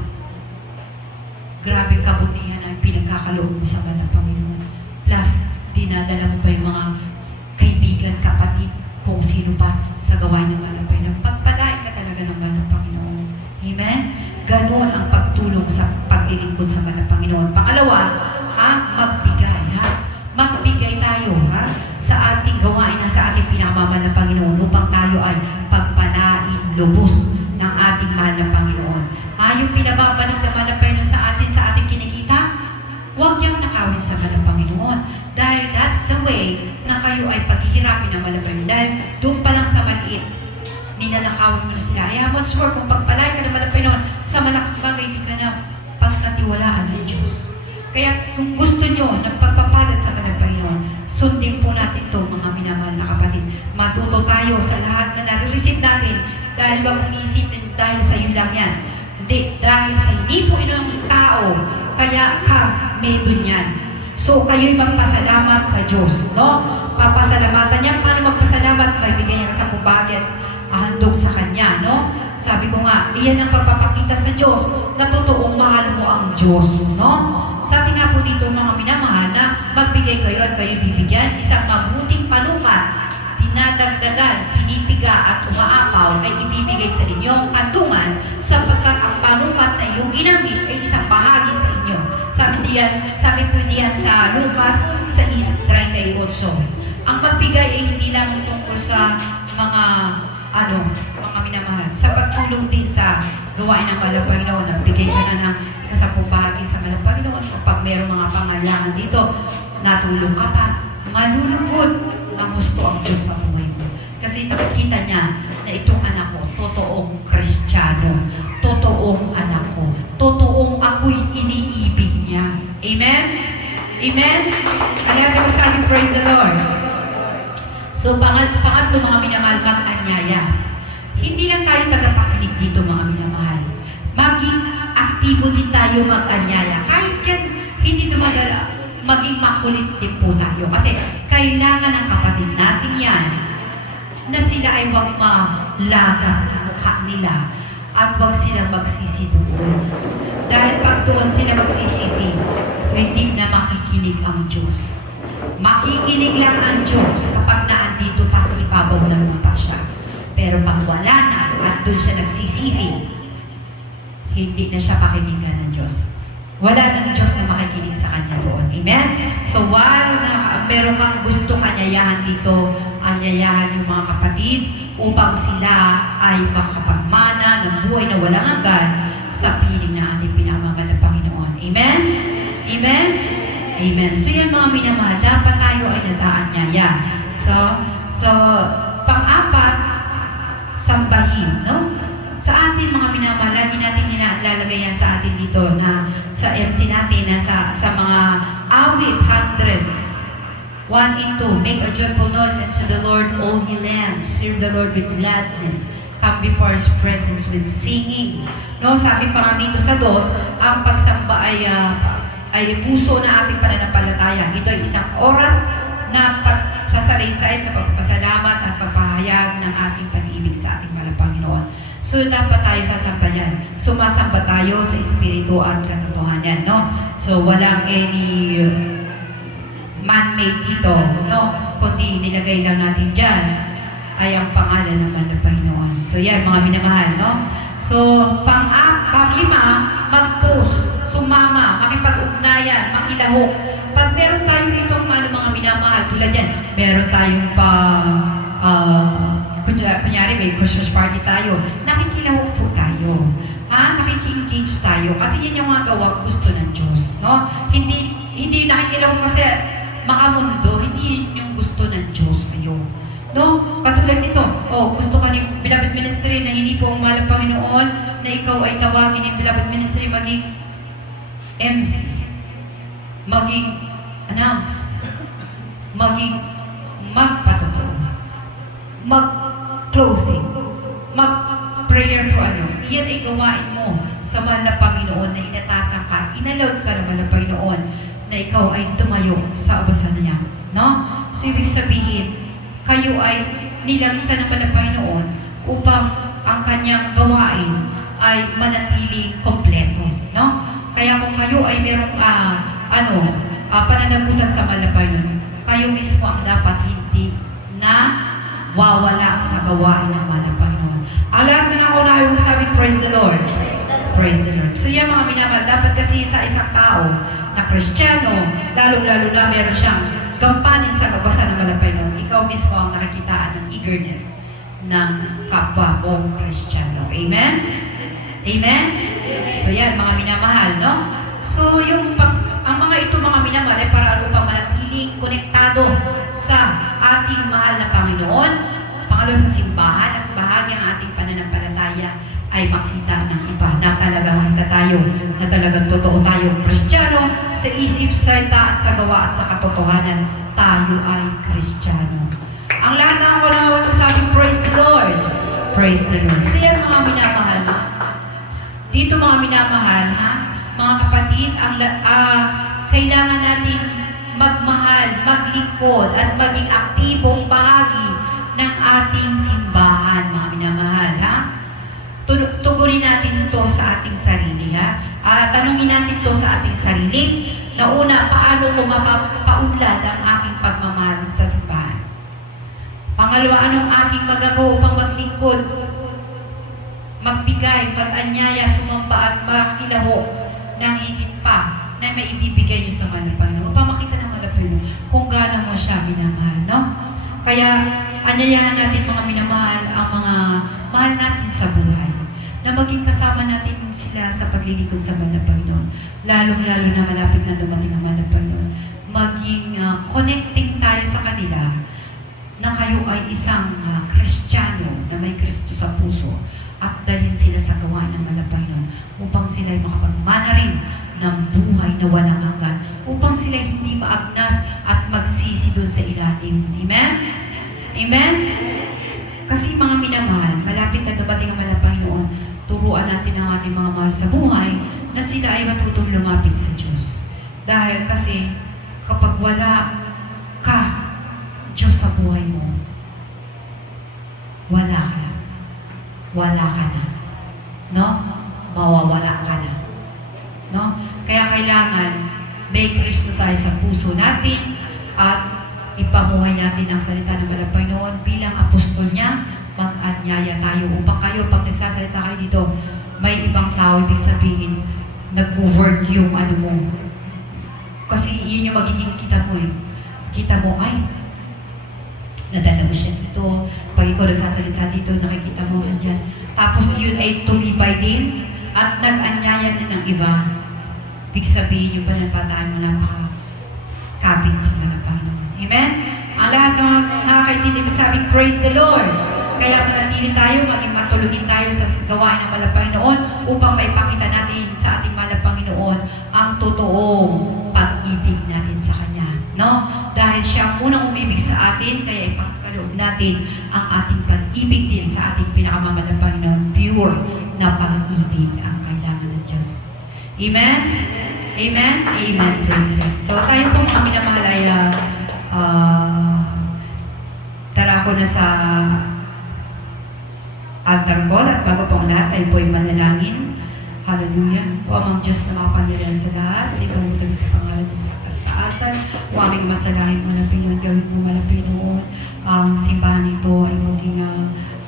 Grabe kabutihan ang pinagkakaloob mo sa mahal na Panginoon. Plus, dinadala mo pa yung mga kaibigan, kapatid, kung sino pa sa gawain ng mahal na Panginoon. Pagpalain ka talaga ng mahal na Panginoon. Amen? Ganon ang pagtulong sa paglilingkod sa mahal na Panginoon. Pangalawa, magbigay. Magbigay tayo sa ating gawain sa ating pinamamahal na Panginoon upang tayo ay pagpalain lubos ng ating mahal na Panginoon. Yung pinababalik naman na Panginoon sa ating kinikita, huwag niyang nakawin sa mahal na Panginoon. Dahil that's the way na kayo ay paghihirapin ng mahal na Panginoon. Dahil doon pa lang sa maliit, ninanakawin mo na sila. Once more, kung pagpalain ka ng mahal na Panginoon, sa malaking bagay, hindi ka na pagkatiwalaan ng Diyos. Kaya kung gusto nyo ng pagpapalad sa mahal na Panginoon, sundin po natin ito, mga minamahal na kapatid. Matuto tayo sa lahat na nare-receive natin dahil ba unisip dahil sa iyo lang yan. Hindi, dahil sa hindi po inyong tao, kaya ka may dunyan. So, kayo'y magpasalamat sa Diyos, no? Papasalamatan niya. Paano magpasalamat? Maibigay niya sa bahagi at handog sa Kanya, no? Sabi ko nga, iyan ang pagpapakita sa Diyos na totoong mahal mo ang Diyos, no? Sabi nga po dito, mga minamahal, na magbigay kayo at kayo bibigyan. Isang mabuting panukat, dinadagdagan, pinipiga at umaapaw ay ibibigay sa inyong kantungan sapagkat ang panukat na iyong ginamit ay isang bahagi sa inyo. Sabi po diyan sa Lucas 6:38. Ang pagbigay ay hindi lang tungkol sa mga minamahal. Sa pagtulong din sa gawain ng mahal na Panginoon, nagbigay ka na ng ikasampung bahagi sa mahal na Panginoon. Kapag mayroong mga pangailangan dito, natulong ka pa, malulugod ang gusto ang Diyos sa buhay mo. Kasi nakikita niya na itong anak ko, totoong Kristiyano, totoong anak ko, totoong ako'y iniibig niya. Amen? Amen? Kaya naman sabi, praise the Lord. So, pangatlo, mga minamahal, mag-anyaya. Hindi lang tayo tagapakinig dito, mga minamahal. Maging aktibo din tayo mag-anyaya. Kahit yan, hindi dumadala, maging makulit din po tayo. Kasi kailangan ng kapatid natin yan na sila ay huwag malagas ng mukha nila at huwag silang magsisi doon. Dahil pag doon sila magsisisi, hindi na makikinig ang Diyos. Makikinig lang ang Diyos kapag naandito pa sa ibabaw ng lupa siya. Pero pag wala na at doon siya nagsisisi, hindi na siya pakikinggan ng Diyos. Wala ng Diyos na makikinig sa kanya doon. Amen? So while meron kang gusto kanyayahan dito, anyayahan yung mga kapatid upang sila ay makapagmana ng buhay na walang hanggan sa piling na ating pinamamahal na Panginoon. Amen? Amen? Amen. So yan, mga minamahal, dapat tayo ay nag-aanyaya. So pang-apat, sambahin, no? Sa atin, mga minamahal, lagi natin nilalagay yan sa atin dito na sa MC natin, na sa mga awit 100. 1 and 2, make a joyful noise unto the Lord, all ye lands. Serve the Lord with gladness. Come before His presence with singing. No, sabi pa nga dito sa 2, ang pagsamba ay ay puso na ating pananampalataya. Ito ay isang oras na pagsasalaysay sa pagpapasalamat at pagpahayag ng ating pag-ibig sa ating mahal na Panginoon. So, dapat tayo sasambayan. Sumasamba tayo sa Espiritu at katotohanan, no? So, walang any man-made dito, no? Kundi nilagay lang natin dyan ay ang pangalan naman ng Panginoon. So, yan, mga minamahal, no? So, panglima, mag-post, sumama, makipag-ugnayan, makilahok. Pag meron tayo dito mga minamahal, tulad yan, meron tayong kunyari may Christmas party tayo, nakikilahok po tayo. Nakiki-engage tayo. Kasi yan yung mga gawang gusto ng Diyos, no? Hindi nakikilahok kasi makamundo, hindi yun yung gusto ng Diyos sa'yo. No? Katulad nito, gusto ka ni Beloved Ministry na hindi po ang mahal ng Panginoon na ikaw ay tawagin ni Beloved Ministry maging MC, maging announce, maging magpatotoo, mag-closing, mag-prayer for ano. Iyan ay gawain mo sa mahal na Panginoon na inatasan ka, inalawed ka naman ng Panginoon na ikaw ay tumayo sa abasan niya. No? So, ibig sabihin, kayo ay nilagisa naman ng Panginoon upang ang kanyang gawain ay manatiling kompleto. No? Kaya kung kayo ay merong pananagutan sa mahal na Panginoon, kayo mismo ang dapat hindi na wawala sa gawain ng mahal na Panginoon. Ang lahat na ako na yung sabi, praise the Lord. Praise the Lord. So yan mga minamahal, dapat kasi sa isang tao na Kristiyano, lalong-lalo na meron siyang gampanin sa kabasan ng mahal na Panginoon, ikaw mismo ang nakikitaan ng eagerness ng kapwa mong Kristiyano. Amen? Amen? So yan, mga minamahal, no? So ang mga ito mga minamahal ay para upang manatiling konektado sa ating mahal na Panginoon, pangalawa sa simbahan at bahagi ang ating pananampalataya ay makita ng iba na talagang tayo, na talagang totoo tayong Kristiyano sa isip, salita at sa gawa at sa katotohanan, tayo ay Kristiyano. Ang lahat ng ako nagsasabing praise the Lord. Praise the Lord. So yan mga minamahal, ha? Dito mga minamahal, ha? Mga kapatid, kailangan natin magmahal, maglingkod, at maging aktibong bahagi ng ating simbahan, mga minamahal, ha? Tugunin natin ito sa ating sarili, ha? Tanungin natin ito sa ating sarili, na una, paano ko mapapaunlad ang aking pagmamahal sa simbahan? Pangalawa, anong aking magagawa upang maglingkod, magbigay, mag-anyaya, sumamba at makilaho ng higit pa na may ibibigay niyo sa mahal na Panginoon. Upang makita ng mahal na Panginoon kung gaano mo siya minamahal, no? Kaya, anyayahan natin mga minamahal ang mga mahal natin sa buhay, na maging kasama natin sila sa paglilingkod sa mahal na Panginoon. Lalong-lalo na malapit na dumating ang mahal na Panginoon. Maging connecting tayo sa kanila na kayo ay isang Kristiyano na may Kristo sa puso at dalhin sila sa gawa ng mahal na Panginoon upang sila ay makapagmana rin ng buhay na walang hanggan, upang sila hindi maagnas at magsisi doon sa ilalim. Amen? Amen? Kasi mga minamahal, malapit na dumating ang mahal na Panginoon, turuan natin ang ating mga mahal sa buhay na sila ay matutong lumapit sa Diyos. Dahil kasi kapag wala ka Diyos sa buhay mo, wala ka na. Wala ka na. No? Mawawala ka na. No? Kaya kailangan may Kristo tayo sa puso natin at ipamuhay natin ang salita ng mahal na Panginoon bilang apostol niya. Mag-anyaya tayo upang kayo, pag nagsasalita kayo dito, may ibang tao, ibig sabihin, nag-work yung ano mo. Kasi yun yung magiging kita mo eh. Kita mo, ay, nadala mo siya dito. Pag ikaw nagsasalita dito, nakikita mo andyan. Tapos yun ay tumibay din at nag-anyaya din ng iba. Ibig sabihin yung pananampalataya mo napaka-kapit sa mga Panginoon. Amen? Ang lahat ng nakakaintindi, sabing praise the Lord. Kaya manatili tayo, maging matulungin tayo sa gawain ng mahal na Panginoon upang maipakita natin sa ating mahal na Panginoon ang totoong pag-ibig natin sa Kanya. No? Dahil siya ang unang umibig sa atin, kaya ipagkaloob natin ang ating pag-ibig din sa ating pinakamamahal na Panginoon. Pure na pag-ibig ang kailangan ng Diyos. Amen? Amen? Amen, praise the Lord. So tayo po mga minamahal ay tara ko na sa altar call at bago po ang lahat tayo po ay manalangin. Hallelujah. O amang Diyos na makapangyarihan sa lahat, sa ipangutang sa pangalan Diyos sa kastasan, o aming masalahin mo na Pinoon, gawin mo nga na Pinoon, ang simbahan nito ay maging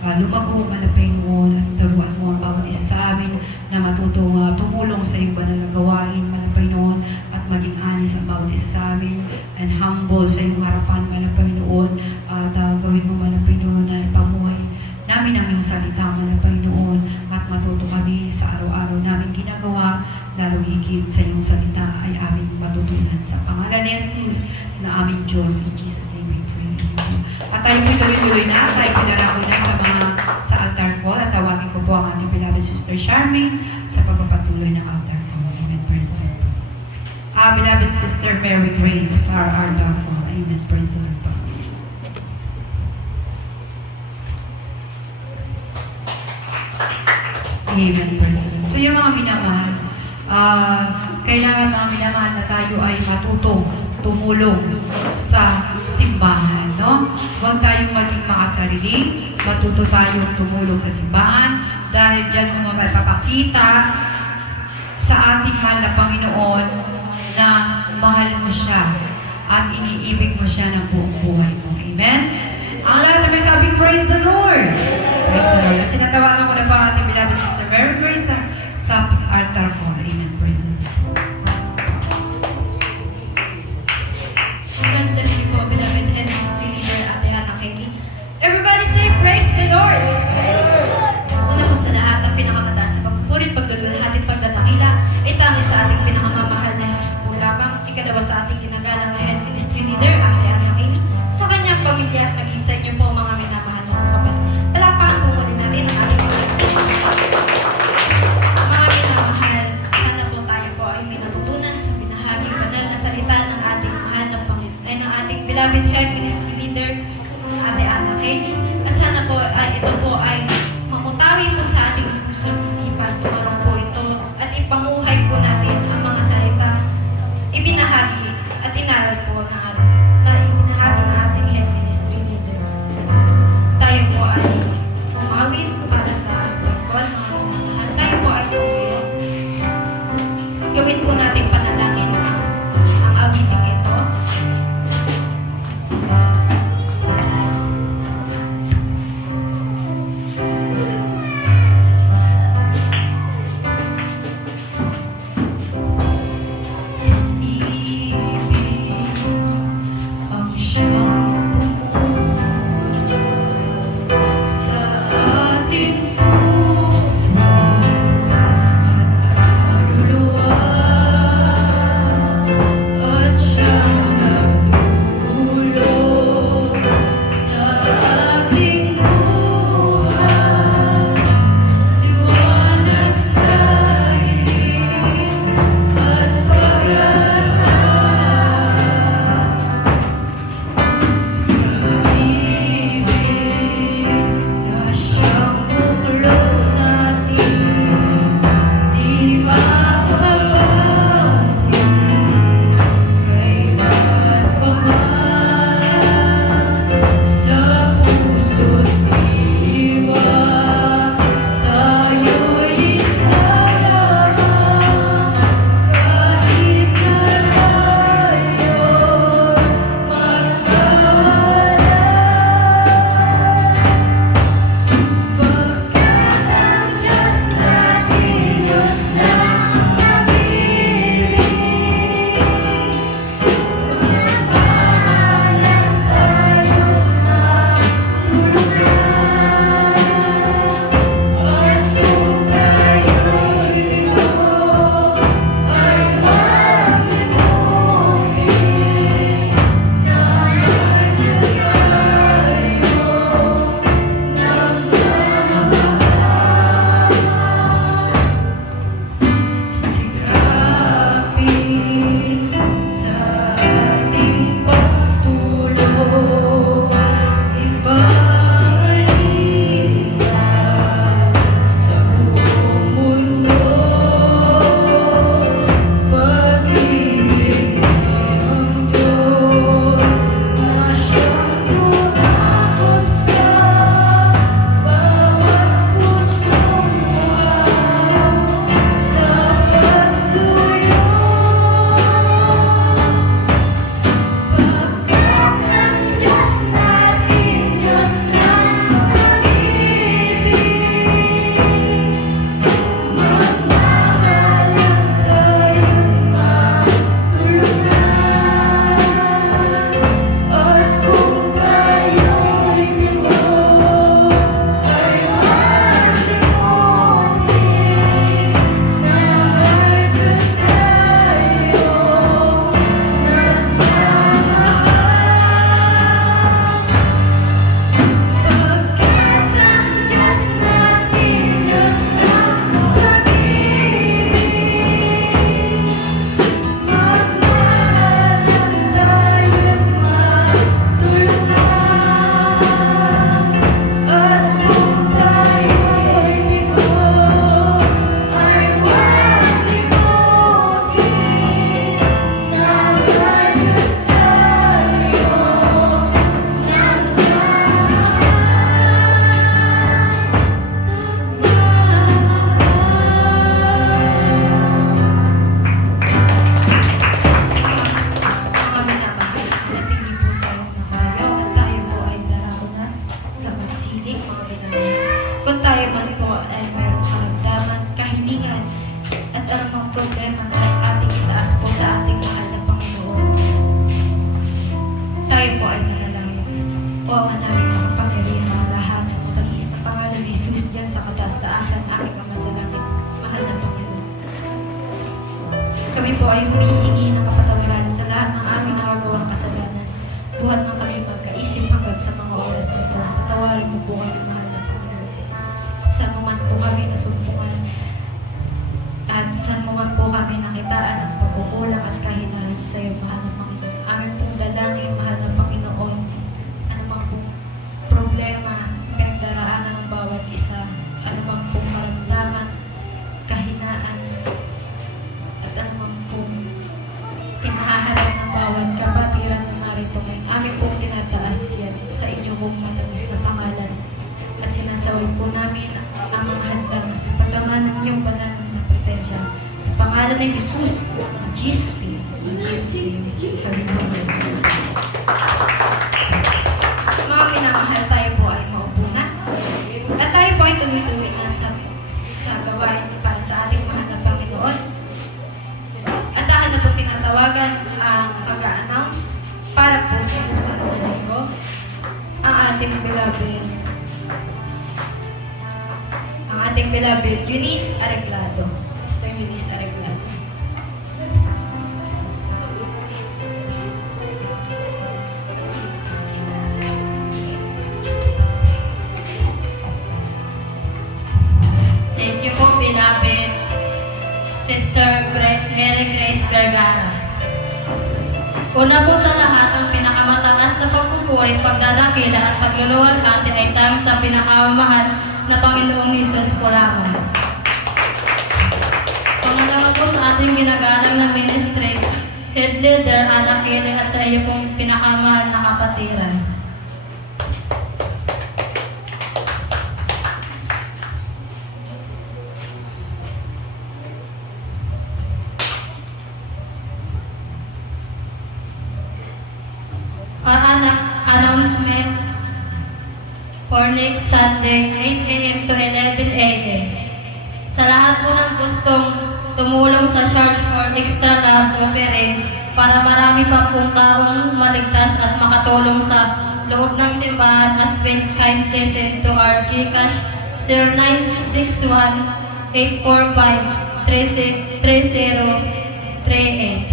lumago man na Pinoon at turuan mo ang bawat isa sa amin na matutong tumulong sa iyong banal na gawain man na Pinoon at maging anis ang bawat isa sa amin and humble sa iyong harapan man na Pinoon at gawin mo man na Pinoon na ipamuhay namin ang iyong salita man na Pinoon at matuto kami sa araw-araw namin ginagawa lalo higit sa iyong salita ay aming matutunan sa pangalan ni Jesus na aming Diyos. In Jesus' name we pray. At tayo po tuloy-tuloy na, tayo pinarako na sa altar call at tawagin ko po ang ating beloved Sister Charmaine sa pagpapatuloy ng altar call. Amen. Praise the Lord. Beloved Sister Mary Grace for our altar call. Amen. Praise the Lord. Amen. Praise the Lord. So yung mga minamahal, kailangan mga minamahal na tayo ay matuto tumulong sa simbahan, no? Huwag tayong maging makasarili, matuto tayong tumulong sa simbahan dahil dyan mo mapapakita sa ating mahal na Panginoon na mahal mo siya at iniibig mo siya ng buong buhay mo. Amen? Ang lahat na may sabing, praise the Lord! Praise the Lord. At sinatawagan ko na pa ang ating beloved Sister Mary Grace sa altar call. Amen. Praise the Lord. God bless you po, beloved head history leader, Ate Hannah Kelly. Everybody say, praise the Lord! Una po sa lahat, ang pinakamataas na pagpupurit, pagdululhati, pagdadakila, ay tangi sa ating pinakamamahal na Jesus po lamang. Ikalawa sa ating ginagalang na head ministry leader, Ate Hannah Kelly, sa kanyang pamilya at maging sa inyo po mga minamahal na kapatid. Palakpakan po muli natin ang ating mga minamahal. Sana po tayo po ay may natutunan sa binahaging banal na salita ng ating mahal na Panginoon ay ng ating beloved head ministry leader, Ate Hannah Kelly. At sana po ito po ay mamutawi po sa ating pusong isipan. Tumalong po ito at ipamuhay po natin ang mga salita ibinahagi at inaral po na ibinahagi ng ating head ministry leader. Tayo po ay umawit para sa pagkon at tayo po ay tumulong. Gawin po natin panalangin ang awiting ito. po ay manalangin. O Ama namin makapangyarihan sa lahat, sa matamis na pangalan ni Jesus diyan sa kataas-taasan, aming Ama sa langit, mahal na Panginoon. Kami po ay humihingi ng kapatawaran sa lahat ng aming nagagawang kasalanan. Buhat na kami magkaisip hanggang sa mga oras na ito. Patawarin mo po kami, mahal na Panginoon. Saan mo man po kami nasumpungan, at saan mo man po kami nakitaan ang pagkukulang at kahinaan sa iyo, mahal na Panginoon. Aming pong dalangin, mahal na Panginoon, anumang pong problema, pinagdaraanan ng bawat isa, anumang pong maramdaman, kahinaan, at anumang pong inahaharap ng bawat kapatiran na narito ngayon. Aming pong tinataas yan sa inyo pong matamis na pangalan. At sinasaway po namin ang mga handang sa paglaman ng inyong banal na presensya. Sa pangalan ng Jesus, in Jesus' name, kami po. Mga minamahal, tayo po ay maupo na. At tayo po ay tuloy-tuloy na sa gawain para sa ating mahal na Panginoon. At dahil na po tinatawagan ang pag-a-announce para po sa susunod na linggo, ang ating beloved Eunice Areglado. Sister Eunice Areglado. Thank you po, beloved Sister Mary Grace Vergara. Una po sa lahat, ang pinakamataas na pagpupuri, pagdadakila at pagluluwalhati ay tanging sa pinakamamahal na Panginoong Hesus po lamang. Pangalawa po sa ating ginagalang na ministry, head leader, Anak Kili, at sa iyo pong pinakamahal na kapatiran. Announcement for next Sunday, 8 a.m. to 11 a.m. Sa lahat po ng gustong tumulong sa Church for Extra Love Offering para marami pa pong taong maligtas at makatulong sa loob ng simbahan, as well kindly send to our GCash 0961-845-3038.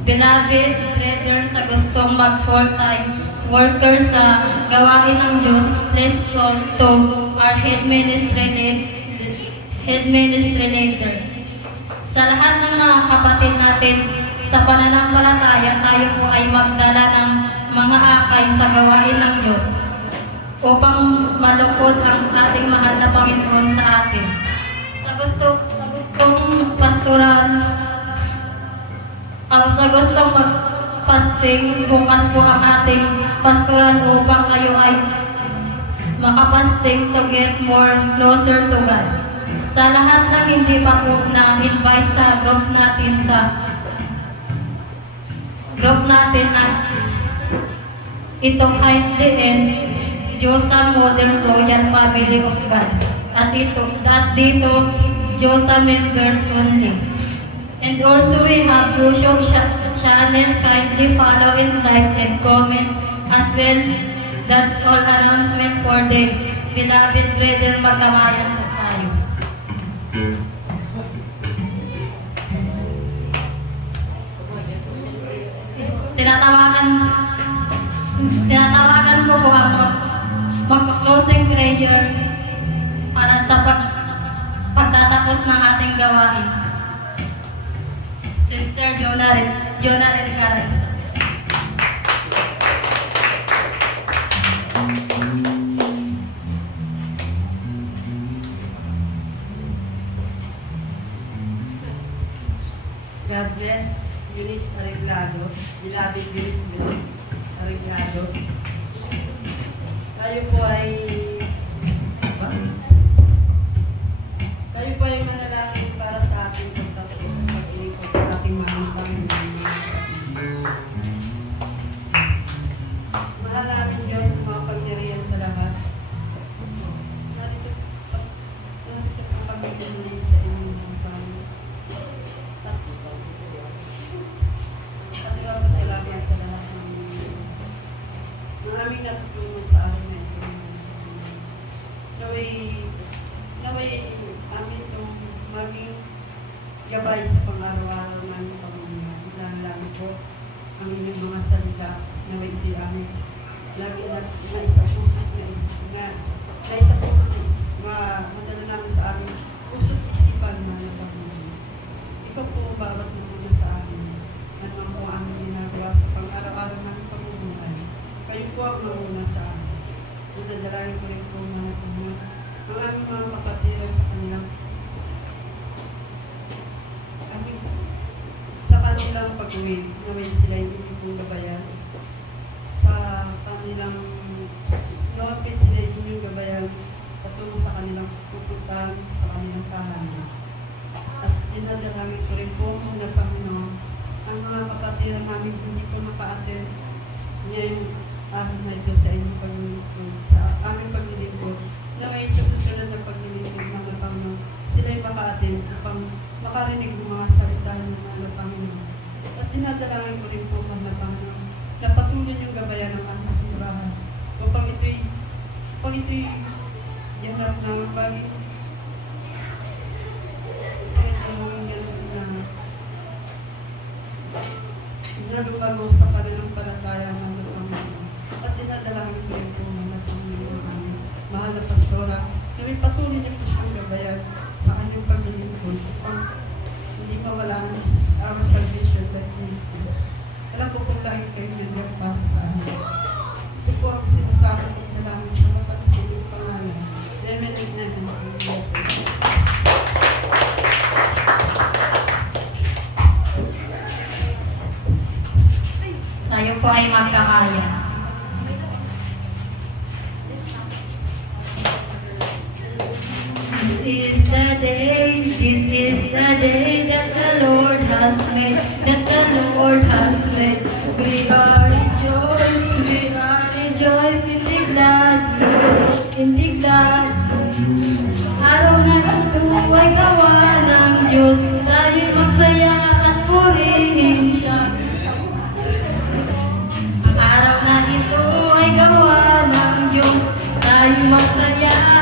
Beloved brethren, sa gustong mag-full-time worker sa gawain ng Diyos, please call to our head ministry leader. Sa lahat ng mga kapatid natin sa pananampalataya, tayo po ay magdala ng mga akay sa gawain ng Diyos upang malukod ang ating mahal na Panginoon sa atin. Sa gustong pastoral, sa gustong mag-fasting, bukas po ang ating pastoral upang kayo ay makapasting to get more closer to God. Sa lahat ng hindi pa po na-invite sa group natin na ito kindly and Josa Modern Royal Family of God. At dito Josa members only. And also we have YouTube channel, kindly follow and like and comment as well. That's all announcement for the beloved brethren, magkamayan po tayo. Tinatawagan ko po ang mag-closing prayer para sa pagtatapos ng ating gawain. Sister Jonah Redcaranza. God bless Eunice Areglado, beloved Eunice Areglado. Tayo po ay manalangin para sa ating pagtatapos at pag-ilipot sa ating mahal na Panginoon. Mahal namin Diyos na makapangyarihan sa lahat. Narito po kami muli sa inyong Panginoon. At pasalamat aming natutulong sa araw na ito. Naway amin itong maging gabay sa pang-araw-araw namin pamumuhay. Lalo po ang inyong mga salita naway ito'y amin lagi na naisa-pusot madala namin sa amin puso't isipan na pamumuhay. Ikaw po bawat namuna sa amin. Ano ang po ang aming ginagawa sa pang-araw-araw namin pamumuhay. Kayo po ang mauna sa amin. Nadalangin ko rin po mga Panginoon ang aming mga kapatid sa kanilang pag-uwi, naway sila inyong gabayan sa kanilang nawapin sila inyong gabayan patungo sa kanilang pupuntahan sa kanilang tahanan. At dinadalangin ko rin po na Panginoon ang mga kapatid namin hindi po naka-attend ngayong araw na ito sa inyong paglilingkod, sa aming paglilingkod. Naway sa susunod na paglilingkod mga Panginoon, sila'y maka-attend upang makarinig ng mga salita ng mga Panginoon. At dinadalangin ko rin po mga Panginoon na patuloy yung gabayan ng aming simbahan upang ito'y yanap ng bagi na lumago sa kanilang palataya ng Panginoon. At dinadalangin ko rin po mga Panginoon ang mahal na pastora na may patuloy niyo po siyang gabayan sa kanyang paglilingkod upang hindi mawala ang our salvation like ministry. Alam ko kung lagi kayo nandiyan para sa amin. Ito po ang sinasabi ng dalangin sa matalas sa iyong pangalan. Amen and amen. Tayo po ay magkakaya. This is the day that the Lord has made, that the Lord has made. We are rejoiced in the glad. Araw na ito ay gawa ng Diyos, tayo'y magsaya at purihin siya. Ang araw na ito ay gawa ng Diyos, tayo'y magsaya